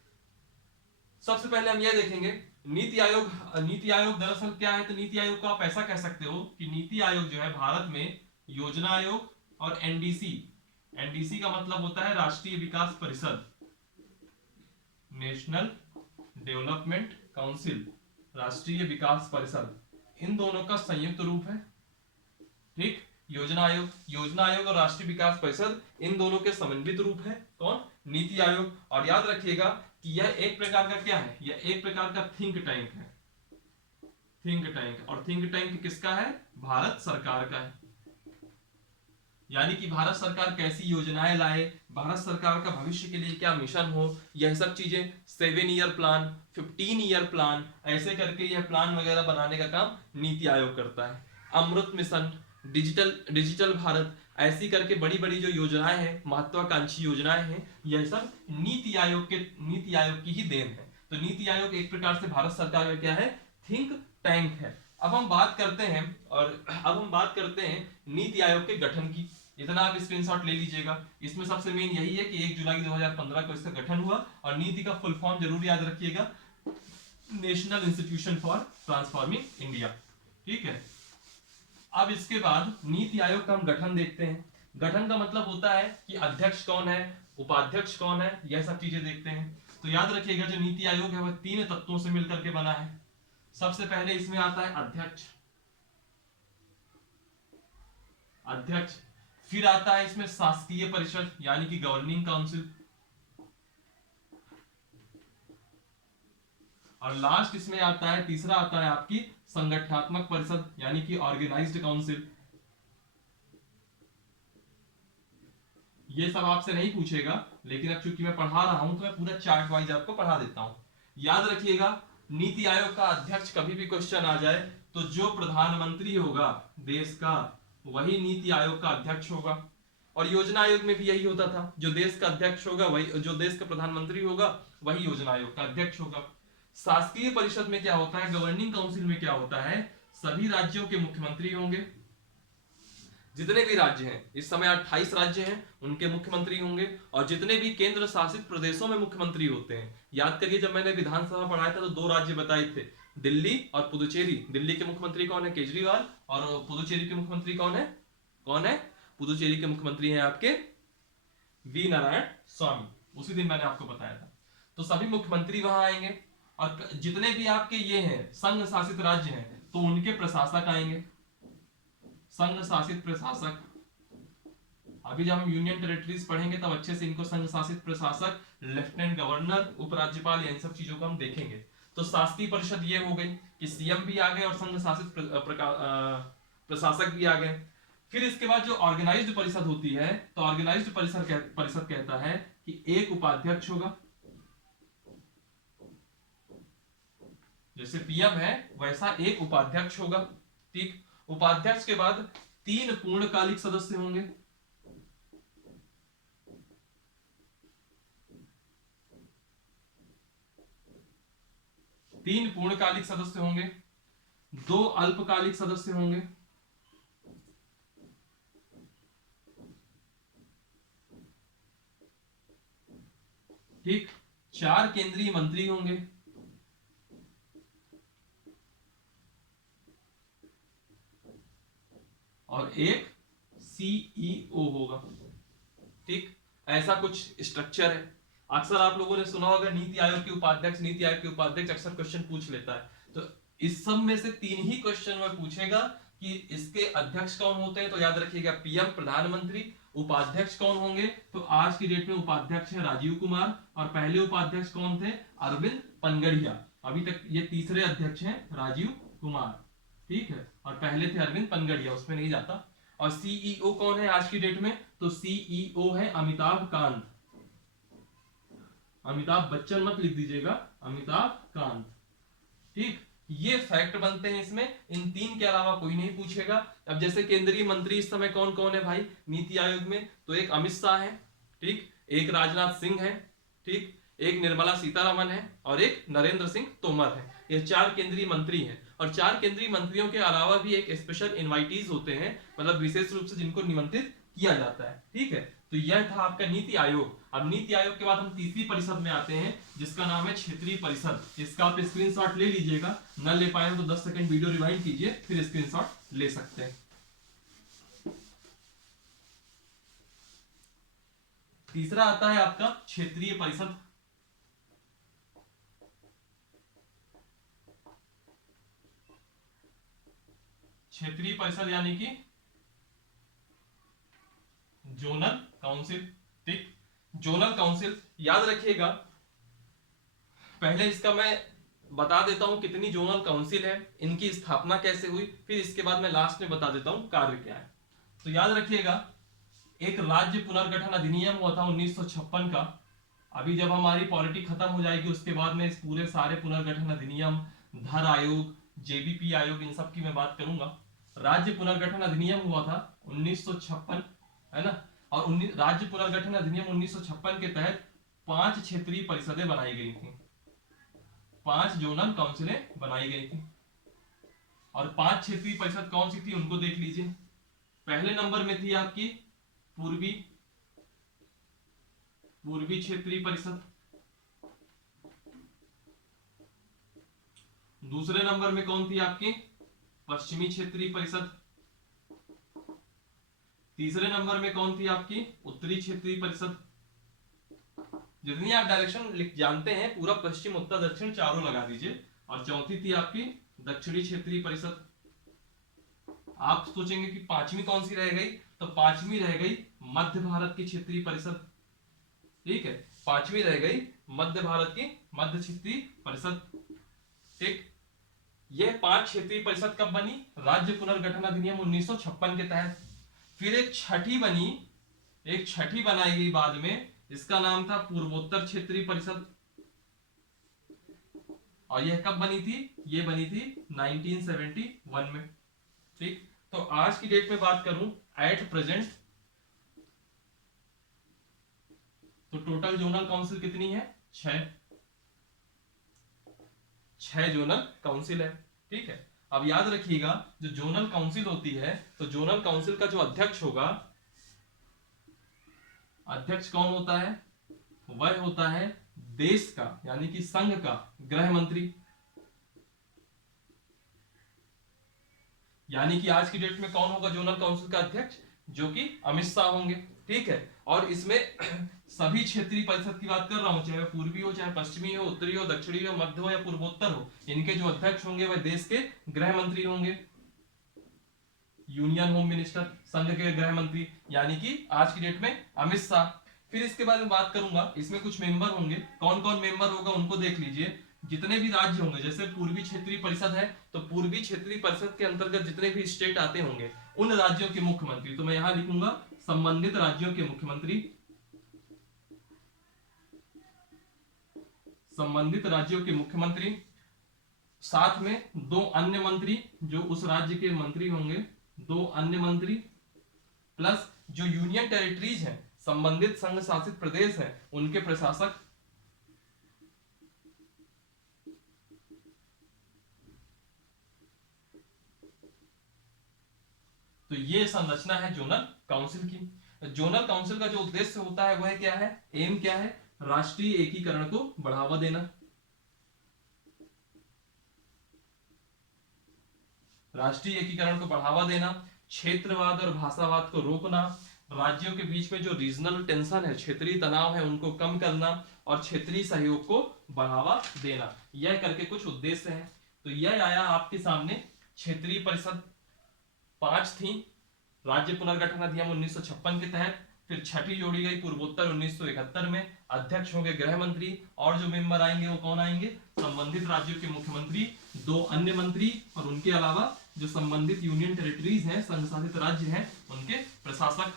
सबसे पहले हम यह देखेंगे नीति आयोग दरअसल क्या है। तो नीति आयोग को आप ऐसा कह सकते हो कि नीति आयोग जो है भारत में योजना आयोग और एनडीसी, एनडीसी का मतलब होता है राष्ट्रीय विकास परिषद, नेशनल डेवलपमेंट काउंसिल, राष्ट्रीय विकास परिषद, इन दोनों का संयुक्त रूप है। ठीक, योजना आयोग और राष्ट्रीय विकास परिषद इन दोनों के समन्वित रूप है कौन, नीति आयोग। और याद रखिएगा कि यह एक प्रकार का क्या है, यह एक प्रकार का थिंक टैंक है। थिंक टैंक, और थिंक टैंक किसका है, भारत सरकार का है। यानी कि भारत सरकार कैसी योजनाएं लाए, भारत सरकार का भविष्य के लिए क्या मिशन हो, यह सब चीजें 7 ईयर प्लान, 15 ईयर प्लान, ऐसे करके यह प्लान वगैरह बनाने का काम नीति आयोग करता है। अमृत मिशन, डिजिटल भारत, ऐसी करके बड़ी बड़ी जो योजनाएं हैं, महत्वाकांक्षी योजनाएं हैं, यह सब नीति आयोग की ही देन है। तो नीति आयोग एक प्रकार से भारत सरकार का क्या है, थिंक टैंक है। अब हम बात करते हैं नीति आयोग के गठन की। इतना आप स्क्रीनशॉट ले लीजिएगा। इसमें सबसे मेन यही है कि 1 जुलाई 2015 को इसका गठन हुआ। और नीति का फुल फॉर्म जरूर याद रखिएगा, national institution for transforming India. ठीक है, अब इसके बाद नीति आयोग का हम गठन देखते हैं। गठन का मतलब होता है कि अध्यक्ष कौन है, उपाध्यक्ष कौन है, यह सब चीजें देखते हैं। तो याद रखिएगा जो नीति आयोग है वह 3 तत्वों से मिलकर के बना है। सबसे पहले इसमें आता है अध्यक्ष, फिर आता है इसमें शासकीय परिषद यानी कि गवर्निंग काउंसिल, और लास्ट इसमें आता है, तीसरा आता है आपकी संगठनात्मक परिषद यानी कि ऑर्गेनाइज्ड काउंसिल। ये सब आपसे नहीं पूछेगा, लेकिन अब चूंकि मैं पढ़ा रहा हूं तो मैं पूरा चार्ट वाइज आपको पढ़ा देता हूं। याद रखिएगा नीति आयोग का अध्यक्ष कभी भी क्वेश्चन आ जाए तो जो प्रधानमंत्री होगा देश का वही नीति आयोग का अध्यक्ष होगा। और योजना आयोग में भी यही होता था, जो देश का अध्यक्ष होगा वही, जो देश का प्रधानमंत्री होगा वही योजना आयोग का अध्यक्ष होगा। शासकीय परिषद में क्या होता है, गवर्निंग काउंसिल में क्या होता है, सभी राज्यों के मुख्यमंत्री होंगे। जितने भी राज्य हैं, इस समय 28 राज्य हैं, उनके मुख्यमंत्री होंगे। और जितने भी केंद्र शासित प्रदेशों में मुख्यमंत्री होते हैं, याद करिए जब मैंने विधानसभा पढ़ाया था तो 2 राज्य बताए थे, दिल्ली और पुदुचेरी। दिल्ली के मुख्यमंत्री कौन है, केजरीवाल, और पुदुचेरी के मुख्यमंत्री कौन है, पुदुचेरी के मुख्यमंत्री हैं आपके वी नारायण स्वामी। उसी दिन मैंने आपको बताया था। तो सभी मुख्यमंत्री वहां आएंगे। और जितने भी आपके ये हैं संघ शासित राज्य हैं तो उनके प्रशासक आएंगे, संघ शासित प्रशासक। अभी जब हम यूनियन टेरिटरीज पढ़ेंगे तब अच्छे से इनको संघ शासित प्रशासक, लेफ्टिनेंट गवर्नर, उपराज्यपाल, इन सब चीजों को हम देखेंगे। तो शासकीय परिषद ये हो गई कि सीएम भी आ गए और संघ शासित प्रशासक भी आ गए। फिर इसके बाद जो ऑर्गेनाइज्ड परिषद होती है, तो ऑर्गेनाइज्ड परिषद कहता है कि एक उपाध्यक्ष होगा, जैसे पीएम है वैसा एक उपाध्यक्ष होगा। ठीक, उपाध्यक्ष के बाद 3 पूर्णकालिक सदस्य होंगे। तीन पूर्णकालिक सदस्य होंगे, 2 अल्पकालिक सदस्य होंगे, ठीक, 4 केंद्रीय मंत्री होंगे, और एक सीईओ होगा। ठीक, ऐसा कुछ स्ट्रक्चर है। अक्सर आप लोगों ने सुना होगा नीति आयोग के उपाध्यक्ष अक्सर क्वेश्चन पूछ लेता है। तो इस सब में से 3 ही क्वेश्चन में पूछेगा कि इसके अध्यक्ष कौन होते हैं, तो याद रखिएगा पीएम प्रधानमंत्री। उपाध्यक्ष कौन होंगे, तो आज की डेट में उपाध्यक्ष है राजीव कुमार, और पहले उपाध्यक्ष कौन थे, अरविंद पनगड़िया। अभी तक ये तीसरे अध्यक्ष हैं राजीव कुमार, ठीक है, और पहले थे अरविंद पनगड़िया, उसमें नहीं जाता। और सीईओ कौन है आज की डेट में, तो सीईओ है अमिताभ कांत। अमिताभ बच्चन मत लिख दीजिएगा, अमिताभ कांत, ठीक। ये फैक्ट बनते हैं इसमें, इन 3 के अलावा कोई नहीं पूछेगा। अब जैसे केंद्रीय मंत्री इस समय कौन कौन है भाई नीति आयोग में, तो एक अमित शाह है, ठीक, एक राजनाथ सिंह है, ठीक, एक निर्मला सीतारमन है, और एक नरेंद्र सिंह तोमर है। ये 4 केंद्रीय मंत्री हैं, और 4 केंद्रीय मंत्रियों के अलावा भी एक स्पेशल इनवाइटीज होते हैं, मतलब विशेष रूप से जिनको निमंत्रित किया जाता है, ठीक है। तो यह था आपका नीति आयोग। अब नीति आयोग के बाद हम तीसरी परिषद में आते हैं, जिसका नाम है क्षेत्रीय परिषद। इसका आप स्क्रीनशॉट ले लीजिएगा, न ले पाए तो 10 सेकंड वीडियो रिवाइंड कीजिए, फिर स्क्रीनशॉट ले सकते हैं। तीसरा आता है आपका क्षेत्रीय परिषद। क्षेत्रीय परिषद यानी कि जोनल काउंसिल, ठीक, जोनल काउंसिल। याद रखिएगा, पहले इसका मैं बता देता हूं कितनी जोनल काउंसिल है, इनकी स्थापना कैसे हुई, फिर इसके बाद मैं लास्ट में बता देता हूं कार्य क्या है। तो याद रखिएगा, एक राज्य पुनर्गठन अधिनियम हुआ था 1956 का। अभी जब हमारी पॉलिटी खत्म हो जाएगी उसके बाद में इस पूरे सारे पुनर्गठन अधिनियम, धर आयोग, जेबीपी आयोग, इन सब की मैं बात करूंगा। राज्य पुनर्गठन अधिनियम हुआ था 1956, है ना, और राज्य पुनर्गठन अधिनियम 1956 के तहत 5 क्षेत्रीय परिषदें बनाई गई थी, 5 जोनल काउंसिलें बनाई गई थी। और 5 क्षेत्रीय परिषद कौन सी थी उनको देख लीजिए। पहले नंबर में थी आपकी पूर्वी क्षेत्रीय परिषद। दूसरे नंबर में कौन थी आपकी, पश्चिमी क्षेत्रीय परिषद। तीसरे नंबर में कौन थी आपकी, उत्तरी क्षेत्रीय परिषद। जितनी आप डायरेक्शन जानते हैं, पूरा पश्चिम उत्तर दक्षिण चारों लगा दीजिए। और चौथी थी आपकी दक्षिणी क्षेत्रीय परिषद। आप सोचेंगे कि 5वीं कौन सी रह गई, तो 5वीं रह गई मध्य भारत की क्षेत्रीय परिषद, ठीक है, 5वीं रह गई मध्य भारत की मध्य क्षेत्रीय परिषद, ठीक। ये 5 क्षेत्रीय परिषद कब बनी, राज्य पुनर्गठन अधिनियम 1956 के तहत। फिर एक छठी बनाई गई बाद में, इसका नाम था पूर्वोत्तर क्षेत्रीय परिषद। और यह कब बनी थी, ये बनी थी 1971 में, ठीक। तो आज की डेट में बात करूं एट प्रेजेंट, तो टोटल जोनल काउंसिल कितनी है, 6 जोनल काउंसिल है, ठीक है। अब याद रखिएगा, जो जोनल काउंसिल होती है, तो जोनल काउंसिल का जो अध्यक्ष होगा, अध्यक्ष कौन होता है, वह होता है देश का यानी कि संघ का गृह मंत्री। यानी कि आज की डेट में कौन होगा जोनल काउंसिल का अध्यक्ष, जो कि अमित शाह होंगे, ठीक है। और इसमें सभी क्षेत्रीय परिषद की बात कर रहा हूं, चाहे पूर्वी हो, चाहे पश्चिमी हो, उत्तरी हो, दक्षिणी हो, मध्य हो या पूर्वोत्तर हो, इनके जो अध्यक्ष होंगे वह देश के गृह मंत्री होंगे, यूनियन होम मिनिस्टर, संघ के गृह मंत्री, यानी कि आज की डेट में अमित शाह। फिर इसके बाद में बात करूंगा, इसमें कुछ मेंबर होंगे, कौन कौन मेंबर होगा उनको देख लीजिए। जितने भी राज्य होंगे, जैसे पूर्वी क्षेत्रीय परिषद है, तो पूर्वी क्षेत्रीय परिषद के अंतर्गत जितने भी स्टेट आते होंगे, उन राज्यों के मुख्यमंत्री, तो मैं यहां लिखूंगा संबंधित राज्यों के मुख्यमंत्री, संबंधित राज्यों के मुख्यमंत्री, साथ में 2 अन्य मंत्री जो उस राज्य के मंत्री होंगे, 2 अन्य मंत्री, प्लस जो यूनियन टेरिटरीज हैं, संबंधित संघ शासित प्रदेश हैं, उनके प्रशासक। तो ये संरचना है जोनल काउंसिल की। जोनल काउंसिल का जो उद्देश्य होता है वह क्या है, एम क्या है, राष्ट्रीय एकीकरण को बढ़ावा देना, राष्ट्रीय एकीकरण को बढ़ावा देना, क्षेत्रवाद और भाषावाद को रोकना, राज्यों के बीच में जो रीजनल टेंशन है, क्षेत्रीय तनाव है, उनको कम करना, और क्षेत्रीय सहयोग को बढ़ावा देना। यह करके कुछ उद्देश्य हैं। तो यह आया आपके सामने क्षेत्रीय परिषद 5 थी, राज्य पुनर्गठन अधिनियम 1956 के तहत। फिर छठी जोड़ी गई पूर्वोत्तर 1971 में। अध्यक्ष होंगे गृह मंत्री, और जो मेंबर आएंगे वो कौन आएंगे? संबंधित राज्यों के मुख्यमंत्री, 2 अन्य मंत्री, और उनके अलावा जो संबंधित यूनियन टेरिटरीज हैं, संघ शासित राज्य हैं, उनके प्रशासक।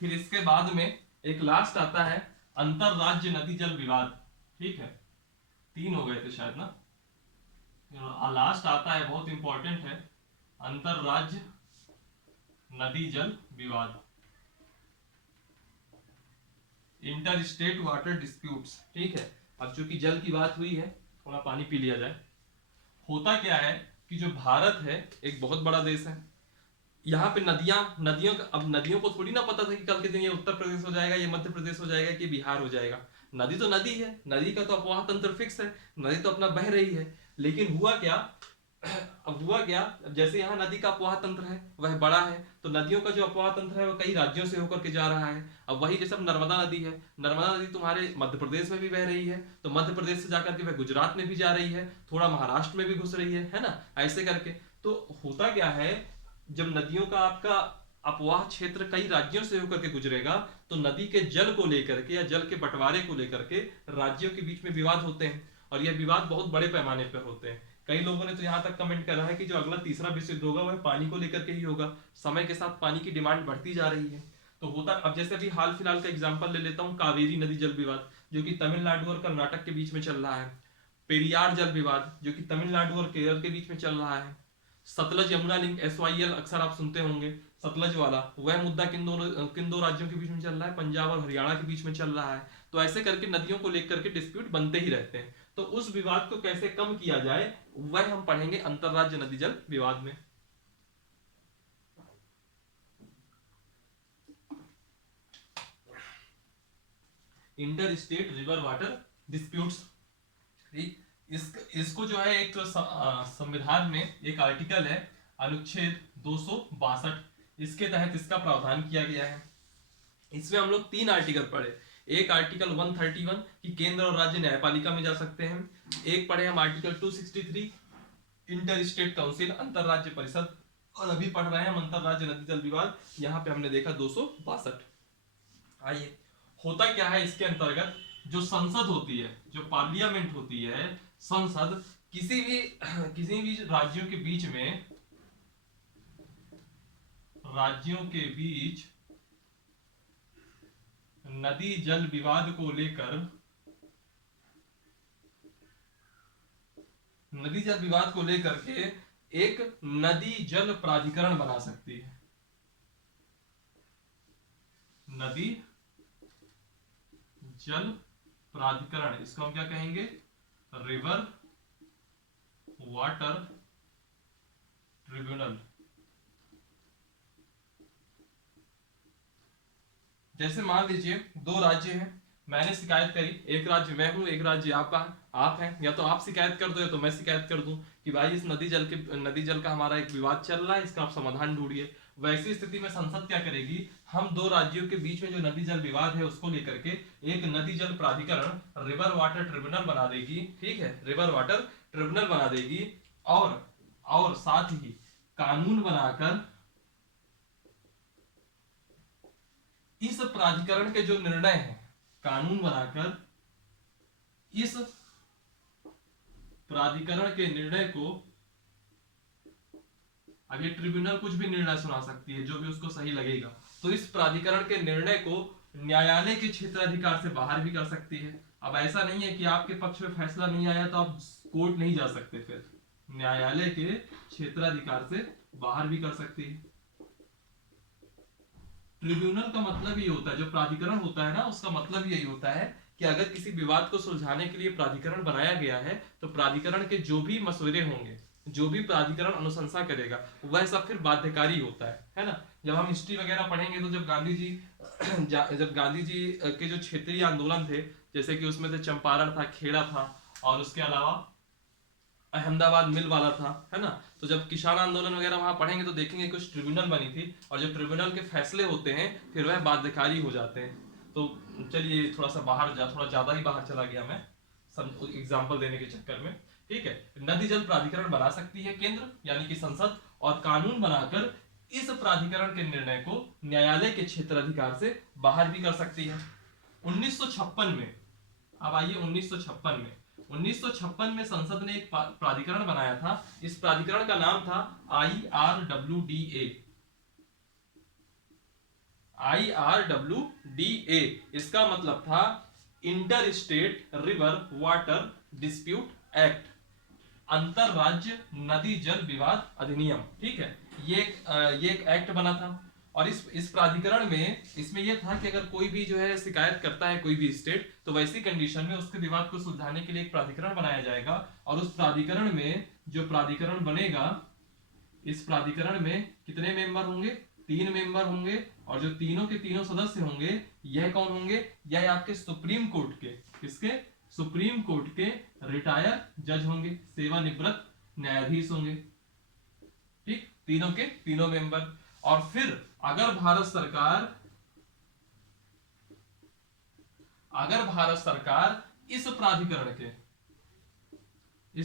फिर इसके बाद में एक लास्ट आता है अंतर राज्य नदी जल विवाद। ठीक है, 3 हो गए थे शायद ना। लास्ट आता है, बहुत इंपॉर्टेंट है, अंतर राज्य नदी जल विवाद, इंटर स्टेट वाटर डिस्प्यूट्स। ठीक है, अब चूंकि जल की बात हुई है, थोड़ा पानी पी लिया जाए। होता क्या है कि जो भारत है एक बहुत बड़ा देश है, यहाँ पे नदियों अब नदियों को थोड़ी ना पता था कि कल के दिन ये उत्तर प्रदेश हो जाएगा, ये मध्य प्रदेश हो जाएगा, कि बिहार हो जाएगा। नदी तो नदी है, नदी का तो अपवाह तंत्र फिक्स है, नदी तो अपना बह रही है। लेकिन हुआ क्या, अब हुआ क्या, जैसे यहाँ नदी का अपवाह तंत्र है वह बड़ा है, तो नदियों का जो अपवाह तंत्र है वो कई राज्यों से होकर के जा रहा है। अब वही जैसे नर्मदा नदी है, नर्मदा नदी तुम्हारे मध्य प्रदेश में भी बह रही है, तो मध्य प्रदेश से जाकर के वह गुजरात में भी जा रही है, थोड़ा महाराष्ट्र में भी घुस रही है ना, ऐसे करके। तो होता क्या है, जब नदियों का आपका अपवाह क्षेत्र कई राज्यों से होकर के गुजरेगा, तो नदी के जल को लेकर के या जल के बंटवारे को लेकर के राज्यों के बीच में विवाद होते हैं, और यह विवाद बहुत बड़े पैमाने पर होते हैं। कई लोगों ने तो यहाँ तक कमेंट करा है कि जो अगला तीसरा विश्व युद्ध होगा वह पानी को लेकर के ही होगा। समय के साथ पानी की डिमांड बढ़ती जा रही है। तो होता, अब जैसे अभी हाल फिलहाल का एग्जांपल ले लेता हूँ, कावेरी नदी जल विवाद जो कि तमिलनाडु और कर्नाटक के बीच में चल रहा है। पेरियार जल विवाद जो कि तमिलनाडु और केरल के बीच में चल रहा है। सतलज यमुना लिंक SYL अक्सर आप सुनते होंगे, सतलज वाला, वह मुद्दा किन दो राज्यों के बीच में चल रहा है? पंजाब और हरियाणा के बीच में चल रहा है। तो ऐसे करके नदियों को लेकर के डिस्प्यूट बनते ही रहते हैं। तो उस विवाद को कैसे कम किया जाए वह हम पढ़ेंगे अंतरराज्य नदी जल विवाद में। Inter state river water disputes. इसको जो है एक संविधान में एक आर्टिकल है अनुच्छेद 262, इसके तहत इसका प्रावधान किया गया है। इसमें हम लोग 3 आर्टिकल पढ़े। एक आर्टिकल 131 कि केंद्र और राज्य न्यायपालिका में जा सकते हैं। एक पढ़े हम आर्टिकल 263 इंटर स्टेट काउंसिल अंतरराज्य परिषद, और अभी पढ़ रहे हैं हम अंतरराज्य नदी जल विवाद। यहाँ पे हमने देखा 262। आइए, होता क्या है इसके अंतर्गत, जो संसद होती है, जो पार्लियामेंट होती है, संसद किसी भी राज्यों के बीच नदी जल विवाद को लेकर के एक नदी जल प्राधिकरण बना सकती है। नदी जल प्राधिकरण, इसको हम क्या कहेंगे? River water tribunal. जैसे मान लीजिए 2 राज्य हैं, मैंने शिकायत करी, एक राज्य मैं हूं, एक राज्य आप हैं, या तो आप शिकायत कर दो या तो मैं शिकायत कर दूं कि भाई इस नदी जल का हमारा एक विवाद चल रहा है, इसका आप समाधान ढूंढिए। वैसी स्थिति में संसद क्या करेगी, हम 2 राज्यों के बीच में जो नदी जल विवाद है उसको लेकर के एक नदी जल प्राधिकरण रिवर वाटर ट्रिब्यूनल बना देगी। ठीक है, रिवर वाटर ट्रिब्यूनल बना देगी, और साथ ही कानून बनाकर इस प्राधिकरण के जो निर्णय हैं, कानून बनाकर इस प्राधिकरण के निर्णय को, अब ये ट्रिब्यूनल कुछ भी निर्णय सुना सकती है जो भी उसको सही लगेगा, तो इस प्राधिकरण के निर्णय को न्यायालय के क्षेत्राधिकार से बाहर भी कर सकती है। अब ऐसा नहीं है कि आपके पक्ष में फैसला नहीं आया तो आप कोर्ट नहीं जा सकते, फिर न्यायालय के क्षेत्राधिकार से बाहर भी कर सकती है। ट्रिब्यूनल का मतलब ये होता है, जो प्राधिकरण होता है ना, उसका मतलब यही होता है कि अगर किसी विवाद को सुलझाने के लिए प्राधिकरण बनाया गया है, तो प्राधिकरण के जो भी मसौदे होंगे, जो भी प्राधिकरण अनुशंसा करेगा, वह सब फिर बाध्यकारी होता है ना। जब हम हिस्ट्री वगैरह पढ़ेंगे तो जब गांधी जी के जो क्षेत्रीय आंदोलन थे, जैसे कि उसमें से चंपारण था, खेड़ा था, और उसके अलावा अहमदाबाद मिल वाला था, है ना। तो जब किसान आंदोलन वगैरह वहां पढ़ेंगे तो देखेंगे कुछ ट्रिब्यूनल बनी थी, और जो ट्रिब्यूनल के फैसले होते हैं फिर वह बाध्यकारी हो जाते हैं। तो चलिए थोड़ा सा थोड़ा ज्यादा ही बाहर चला गया मैं एग्जाम्पल देने के चक्कर में। ठीक है, नदी जल प्राधिकरण बना सकती है केंद्र यानी कि संसद, और कानून बनाकर इस प्राधिकरण के निर्णय को न्यायालय के क्षेत्र अधिकार से बाहर भी कर सकती है। 1956 में, अब आइए 1956 में संसद ने एक प्राधिकरण बनाया था। इस प्राधिकरण का नाम था IRWDA। IRWDA इसका मतलब था inter state river water dispute act, अंतरराज्य नदी जल विवाद अधिनियम। ठीक है, ये एक एक्ट बना था। और इस प्राधिकरण में इसमें यह था कि अगर कोई भी जो है शिकायत करता है कोई भी स्टेट, तो वैसी कंडीशन में उसके विवाद को सुलझाने के लिए एक प्राधिकरण बनाया जाएगा। और उस प्राधिकरण में जो प्राधिकरण बनेगा, इस प्राधिकरण में कितने मेंबर होंगे? 3 मेंबर होंगे। और जो तीनों के तीनों सदस्य होंगे, यह कौन होंगे? यह आपके सुप्रीम कोर्ट के, किसके? सुप्रीम कोर्ट के रिटायर जज होंगे, सेवानिवृत्त न्यायाधीश होंगे। ठीक, तीनों के तीनों मेंबर। और फिर अगर भारत सरकार इस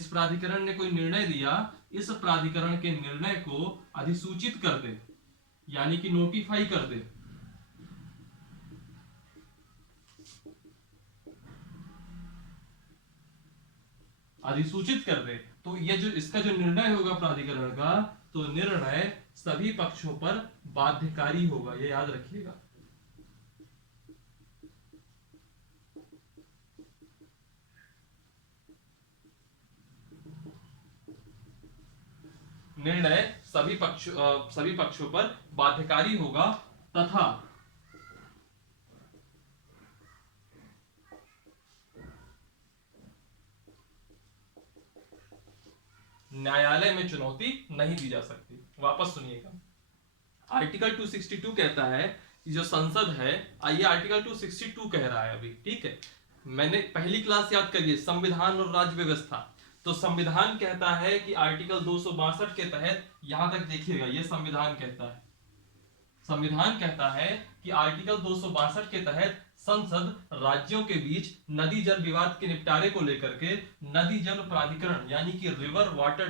प्राधिकरण ने कोई निर्णय दिया, इस प्राधिकरण के निर्णय को अधिसूचित कर दे, यानी कि नोटिफाई कर दे, अधिसूचित कर दे, तो ये जो इसका जो निर्णय होगा प्राधिकरण का, तो निर्णय सभी पक्षों पर बाध्यकारी होगा, ये याद रखिएगा। निर्णय सभी पक्षों पर बाध्यकारी होगा तथा न्यायालय में चुनौती नहीं दी जा सकती। वापस सुनिएगा, आर्टिकल 262 कहता है कि जो संसद है, आइए आर्टिकल 262 कह रहा है अभी। ठीक है, मैंने पहली क्लास याद करिए, संविधान और राज्य व्यवस्था। तो संविधान कहता है कि आर्टिकल 262 के तहत, यहां तक देखिएगा, यह संविधान कहता है कि आर्टिकल 262 के तहत संसद राज्यों के बीच नदी जल विवाद के निपटारे को लेकर के नदी जल प्राधिकरण यानी कि रिवर वाटर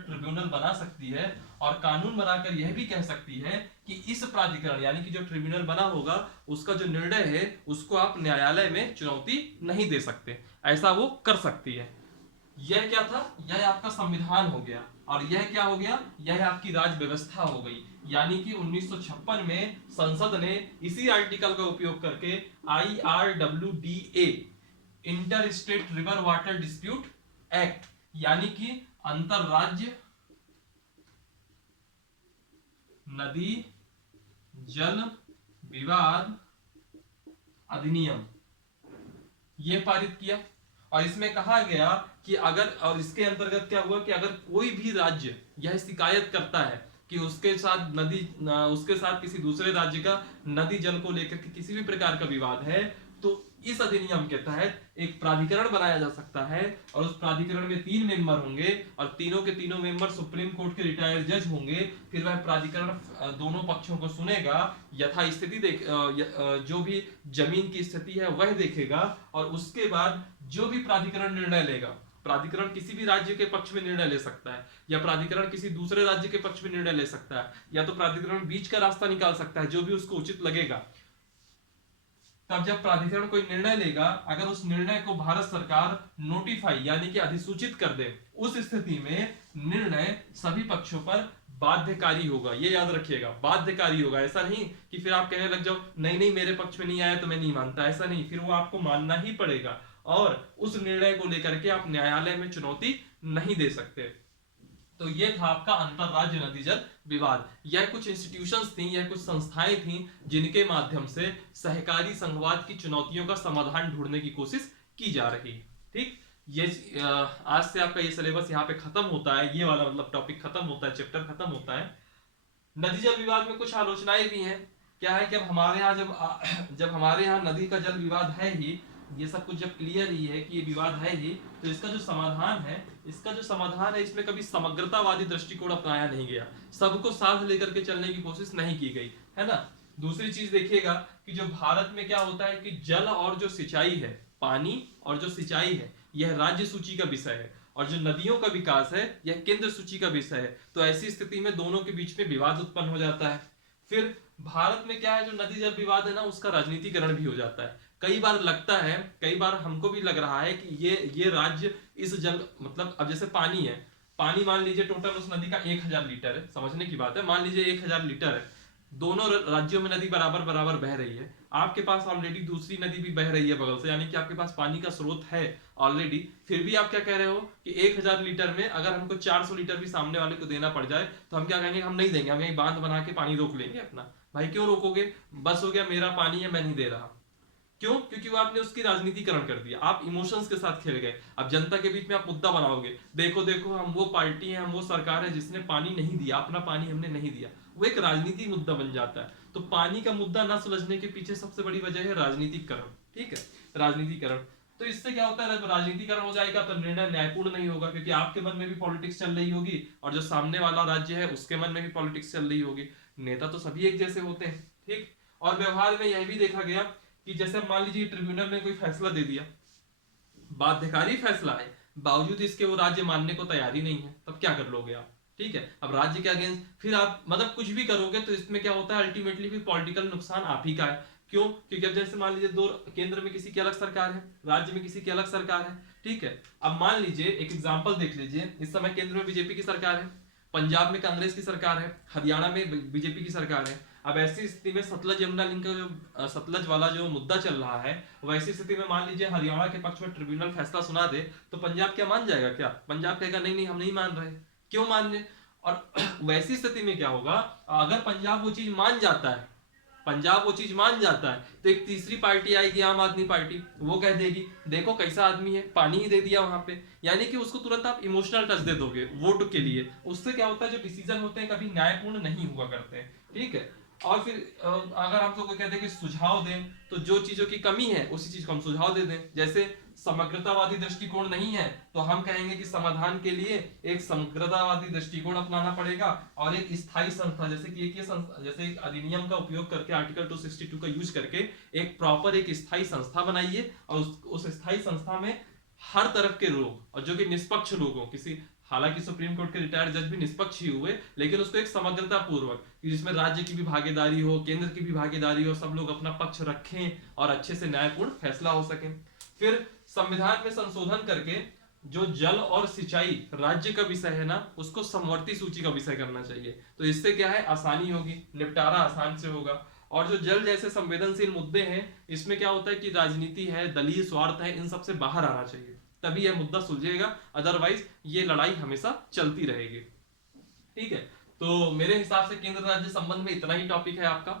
ट्रिब्यूनल बना सकती है। और कानून बनाकर यह भी कह सकती है कि इस प्राधिकरण यानी कि जो ट्रिब्यूनल बना होगा, उसका जो निर्णय है उसको आप न्यायालय में चुनौती नहीं दे सकते, ऐसा वो कर सकती है। यह क्या था? यह आपका संविधान हो गया। और यह क्या हो गया? यह आपकी राज्य व्यवस्था हो गई। यानी कि 1956 में संसद ने इसी आर्टिकल का उपयोग करके IRWDA, inter state river water dispute act, यानी कि अंतरराज्य नदी जल विवाद अधिनियम, यह पारित किया। और इसमें कहा गया कि अगर, और इसके अंतर्गत क्या हुआ कि अगर कोई भी राज्य यह शिकायत करता है कि उसके साथ किसी दूसरे राज्य का नदी जल को लेकर के किसी भी प्रकार का विवाद है, तो इस अधिनियम के तहत एक प्राधिकरण बनाया जा सकता है। और उस प्राधिकरण में 3 मेंबर होंगे, और तीनों के तीनों मेंबर सुप्रीम कोर्ट के रिटायर्ड जज होंगे। फिर वह प्राधिकरण दोनों पक्षों को सुनेगा, यथा स्थिति जो भी जमीन की स्थिति है वह देखेगा। और उसके बाद जो भी प्राधिकरण निर्णय लेगा, प्राधिकरण किसी भी राज्य के पक्ष में निर्णय ले सकता है, या प्राधिकरण किसी दूसरे राज्य के पक्ष में निर्णय ले सकता है, या तो प्राधिकरण बीच का रास्ता निकाल सकता है, जो भी उसको उचित लगेगा। तब जब प्राधिकरण कोई निर्णय लेगा, अगर उस निर्णय को भारत सरकार नोटिफाई यानी कि अधिसूचित कर दे, उस स्थिति में निर्णय सभी पक्षों पर बाध्यकारी होगा। ये याद रखिएगा, बाध्यकारी होगा। ऐसा नहीं कि फिर आप कहने लग जाओ नहीं मेरे पक्ष में नहीं आया तो मैं नहीं मानता, ऐसा नहीं। फिर वो आपको मानना ही पड़ेगा, और उस निर्णय को लेकर के आप न्यायालय में चुनौती नहीं दे सकते। तो ये था आपका अंतरराज्य नदी जल विवाद। यह कुछ इंस्टीट्यूशंस थी, यह कुछ संस्थाएं थी जिनके माध्यम से सहकारी संघवाद की चुनौतियों का समाधान ढूंढने की कोशिश की जा रही। ठीक, ये आज से आपका ये सिलेबस यहाँ पे खत्म होता है, ये वाला मतलब टॉपिक खत्म होता है, चैप्टर खत्म होता है। नदी जल विवाद में कुछ आलोचनाएं भी हैं। क्या है कि अब हमारे यहाँ जब हमारे यहाँ नदी का जल विवाद है ही, ये सब कुछ जब क्लियर ही है कि ये विवाद है ही, तो इसका जो समाधान है इसमें कभी समग्रतावादी दृष्टिकोण अपनाया नहीं गया, सबको साथ लेकर के चलने की कोशिश नहीं की गई, है ना। दूसरी चीज देखिएगा कि जो भारत में क्या होता है कि जल और जो सिंचाई है, पानी और जो सिंचाई है, यह राज्य सूची का विषय है, और जो नदियों का विकास है यह केंद्र सूची का विषय है। तो ऐसी स्थिति में दोनों के बीच में विवाद उत्पन्न हो जाता है। फिर भारत में क्या है, जो नदी जल विवाद है ना, उसका राजनीतिकरण भी हो जाता है। कई बार लगता है, कई बार हमको भी लग रहा है कि ये राज्य इस जल, मतलब अब जैसे पानी है, पानी मान लीजिए टोटल उस नदी का 1000 लीटर है, समझने की बात है, मान लीजिए 1000 लीटर है, दोनों राज्यों में नदी बराबर बराबर बह रही है, आपके पास ऑलरेडी दूसरी नदी भी बह रही है बगल से, यानी कि आपके पास पानी का स्रोत है ऑलरेडी, फिर भी आप क्या कह रहे हो कि 1000 लीटर में अगर हमको 400 लीटर भी सामने वाले को देना पड़ जाए तो हम क्या कहेंगे, हम नहीं देंगे, हम यही बांध बना के पानी रोक लेंगे अपना। भाई क्यों रोकोगे, बस हो गया, मेरा पानी है, मैं नहीं दे रहा। क्यों? क्योंकि वो आपने उसकी राजनीतिकरण कर दिया, आप इमोशंस के साथ खेल गए। अब जनता के बीच में आप मुद्दा बनाओगे, देखो देखो हम वो पार्टी है, हम वो सरकार है जिसने पानी नहीं दिया, अपना पानी हमने नहीं दिया, वो एक राजनीति मुद्दा बन जाता है। तो पानी का मुद्दा ना सुलझने के पीछे सबसे बड़ी वजह है राजनीतिकरण। ठीक है, राजनीतिकरण। तो इससे क्या होता है, राजनीतिकरण हो जाएगा तो निर्णय न्यायपूर्ण नहीं होगा, क्योंकि आपके मन में भी पॉलिटिक्स चल रही होगी और जो सामने वाला राज्य है उसके मन में भी पॉलिटिक्स चल रही होगी। नेता तो सभी एक जैसे होते हैं। ठीक, और व्यवहार में यह भी देखा गया कि जैसे मान लीजिए ट्रिब्यूनल ने कोई फैसला दे दिया, बाध्यकारी फैसला है, बावजूद इसके वो राज्य मानने को तैयार ही नहीं है, तब क्या कर लोगे आप? ठीक है, अब राज्य के अगेंस्ट फिर आप मतलब कुछ भी करोगे तो इसमें क्या होता है, अल्टीमेटली फिर पॉलिटिकल नुकसान आप ही का है। क्यों? क्योंकि अब जैसे मान लीजिए दो, केंद्र में किसी की अलग सरकार है, राज्य में किसी की अलग सरकार है। ठीक है, अब मान लीजिए एक एग्जांपल देख लीजिए, इस समय केंद्र में बीजेपी की सरकार है, पंजाब में कांग्रेस की सरकार है, हरियाणा में बीजेपी की सरकार है। अब ऐसी स्थिति में सतलज यमुना लिंक का जो सतलज वाला जो मुद्दा चल रहा है, वैसी स्थिति में मान लीजिए हरियाणा के पक्ष में ट्रिब्यूनल फैसला सुना दे तो पंजाब क्या मान जाएगा? क्या पंजाब कहेगा नहीं नहीं हम नहीं मान रहे? क्यों मान रहे? और वैसी स्थिति में क्या होगा, अगर पंजाब वो चीज मान जाता है, पंजाब वो चीज मान जाता है, तो एक तीसरी पार्टी आएगी, आम आदमी पार्टी, वो कह देगी देखो कैसा आदमी है, पानी ही दे दिया वहां पे। यानी कि उसको तुरंत आप इमोशनल टच दे दोगे वोट के लिए। उससे क्या होता है, जो डिसीजन होते हैं कभी न्यायपूर्ण नहीं हुआ करते हैं। ठीक है, और फिर अगर हमको कोई कहते हैं कि सुझाव दें, तो जो चीजों की कमी है उसी चीज को हम सुझाव दे दें। जैसे समग्रतावादी दृष्टिकोण नहीं है तो हम कहेंगे कि समाधान के लिए एक समग्रतावादी दृष्टिकोण अपनाना पड़ेगा, और एक स्थायी संस्था, जैसे कि एक संस्था, जैसे एक अधिनियम का उपयोग करके आर्टिकल 262 का यूज करके एक प्रॉपर एक स्थायी संस्था बनाइए, और उस स्थायी संस्था में हर तरफ के लोग, और जो कि निष्पक्ष लोग हो, किसी, हालांकि सुप्रीम कोर्ट के रिटायर्ड जज भी निष्पक्ष ही हुए, लेकिन उसको एक समग्रता पूर्वक, जिसमें राज्य की भी भागीदारी हो, केंद्र की भी भागीदारी हो, सब लोग अपना पक्ष रखें और अच्छे से न्यायपूर्ण फैसला हो सके। फिर संविधान में संशोधन करके जो जल और सिंचाई राज्य का विषय है ना, उसको समवर्ती सूची का विषय करना चाहिए। तो इससे क्या है, आसानी होगी, निपटारा आसान से होगा। और जो जल जैसे संवेदनशील मुद्दे हैं, इसमें क्या होता है कि राजनीति है, दलीय स्वार्थ है, इन सबसे बाहर आना चाहिए, तभी यह मुद्दा सुलझेगा, अदरवाइज ये लड़ाई हमेशा चलती रहेगी। ठीक है, तो मेरे हिसाब से केंद्र राज्य संबंध में इतना ही टॉपिक है आपका।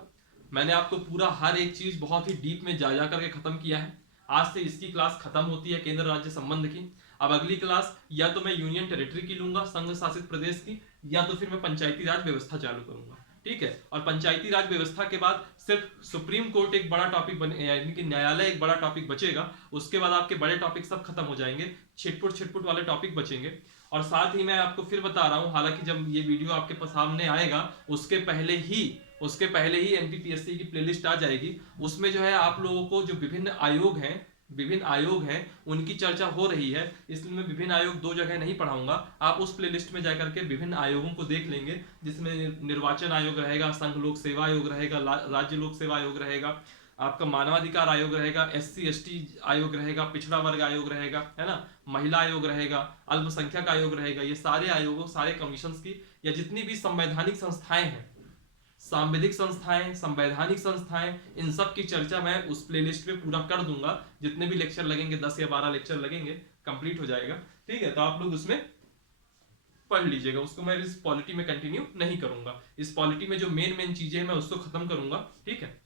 मैंने आपको पूरा हर एक चीज बहुत ही डीप में जा करके खत्म किया है। आज से इसकी क्लास खत्म होती है केंद्र राज्य संबंध की। अब अगली क्लास या तो मैं यूनियन टेरिटरी की लूंगा, संघ शासित प्रदेश की, या तो फिर मैं पंचायती राज व्यवस्था चालू करूंगा। ठीक है, और पंचायती राज व्यवस्था के बाद सिर्फ सुप्रीम कोर्ट एक बड़ा टॉपिक बने, यानी कि न्यायालय एक बड़ा टॉपिक बचेगा। उसके बाद आपके बड़े टॉपिक सब खत्म हो जाएंगे, छिटपुट वाले टॉपिक बचेंगे। और साथ ही मैं आपको फिर बता रहा हूं, हालांकि जब ये वीडियो आपके सामने आएगा उसके पहले ही एनपीपीएससी की प्लेलिस्ट आ जाएगी। उसमें जो है आप लोगों को जो विभिन्न आयोग हैं उनकी चर्चा हो रही है, इसलिए मैं विभिन्न आयोग 2 जगह नहीं पढ़ाऊंगा। आप उस प्लेलिस्ट में जाकर के विभिन्न आयोगों को देख लेंगे, जिसमें निर्वाचन आयोग रहेगा, संघ लोक सेवा आयोग रहेगा, राज्य लोक सेवा आयोग रहेगा, आपका मानवाधिकार आयोग रहेगा, SC/ST आयोग रहेगा, पिछड़ा वर्ग आयोग रहेगा, है ना, महिला आयोग रहेगा, अल्पसंख्यक आयोग रहेगा। ये सारे आयोगों, सारे कमीशन की, या जितनी भी संवैधानिक संस्थाएं हैं, सांविधिक संस्थाएं, संवैधानिक संस्थाएं, इन सब की चर्चा मैं उस प्लेलिस्ट में पूरा कर दूंगा। जितने भी लेक्चर लगेंगे, 10 या 12 लेक्चर लगेंगे, कंप्लीट हो जाएगा। ठीक है, तो आप लोग उसमें पढ़ लीजिएगा। उसको मैं इस पॉलिटी में कंटिन्यू नहीं करूंगा। इस पॉलिटी में जो मेन चीजें हैं मैं उसको खत्म करूंगा। ठीक है,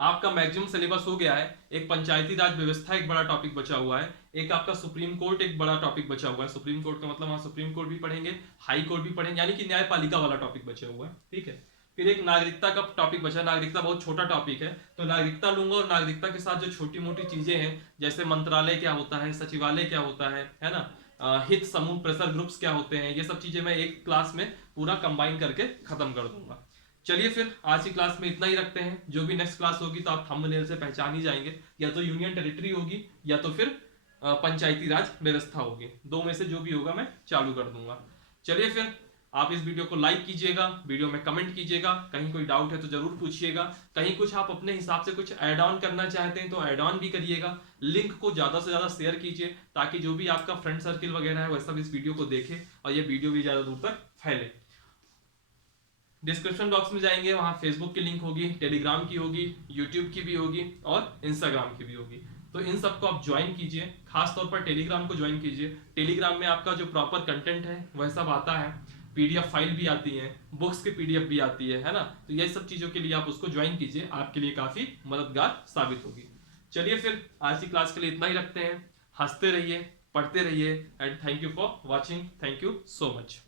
आपका मैक्सिमम सिलेबस हो गया है। एक पंचायती राज व्यवस्था एक बड़ा टॉपिक बचा हुआ है, एक आपका सुप्रीम कोर्ट एक बड़ा टॉपिक बचा हुआ है। सुप्रीम कोर्ट का मतलब वहां सुप्रीम कोर्ट भी पढ़ेंगे, हाई कोर्ट भी पढ़ेंगे, यानी कि न्यायपालिका वाला टॉपिक बचा हुआ है। ठीक है, फिर एक नागरिकता का टॉपिक बचा। नागरिकता बहुत छोटा टॉपिक है, तो नागरिकता लूंगा, और नागरिकता के साथ जो छोटी मोटी चीजें हैं, जैसे मंत्रालय क्या होता है, सचिवालय क्या होता है ना, हित समूह, प्रेशर ग्रुप्स क्या होते हैं, ये सब चीजें मैं एक क्लास में पूरा कंबाइन करके खत्म कर दूंगा। चलिए फिर आज की क्लास में इतना ही रखते हैं। जो भी नेक्स्ट क्लास होगी तो आप थंबनेल से पहचान ही जाएंगे, या तो यूनियन टेरिटरी होगी या तो फिर पंचायती राज व्यवस्था होगी। दो में से जो भी होगा मैं चालू कर दूंगा। चलिए फिर आप इस वीडियो को लाइक कीजिएगा, वीडियो में कमेंट कीजिएगा, कहीं कोई डाउट है तो जरूर पूछिएगा, कहीं कुछ आप अपने हिसाब से कुछ ऐड ऑन करना चाहते हैं तो ऐड ऑन भी करिएगा। लिंक को ज्यादा से ज्यादा शेयर कीजिए ताकि जो भी आपका फ्रेंड सर्किल वगैरह है वह सब इस वीडियो को देखे और ये वीडियो भी ज्यादा दूर तक फैले। डिस्क्रिप्शन बॉक्स में जाएंगे, वहां फेसबुक की लिंक होगी, टेलीग्राम की होगी, यूट्यूब की भी होगी और इंस्टाग्राम की भी होगी। तो इन सबको आप ज्वाइन कीजिए, खास तौर पर टेलीग्राम को ज्वाइन कीजिए। टेलीग्राम में आपका जो प्रॉपर कंटेंट है वह सब आता है, पीडीएफ फाइल भी आती है, बुक्स की पीडीएफ भी आती है ना। तो ये सब चीजों के लिए आप उसको ज्वाइन कीजिए, आपके लिए काफी मददगार साबित होगी। चलिए फिर आज की क्लास के लिए इतना ही रखते हैं। हंसते रहिए, पढ़ते रहिए and thank you for watching. Thank you so much.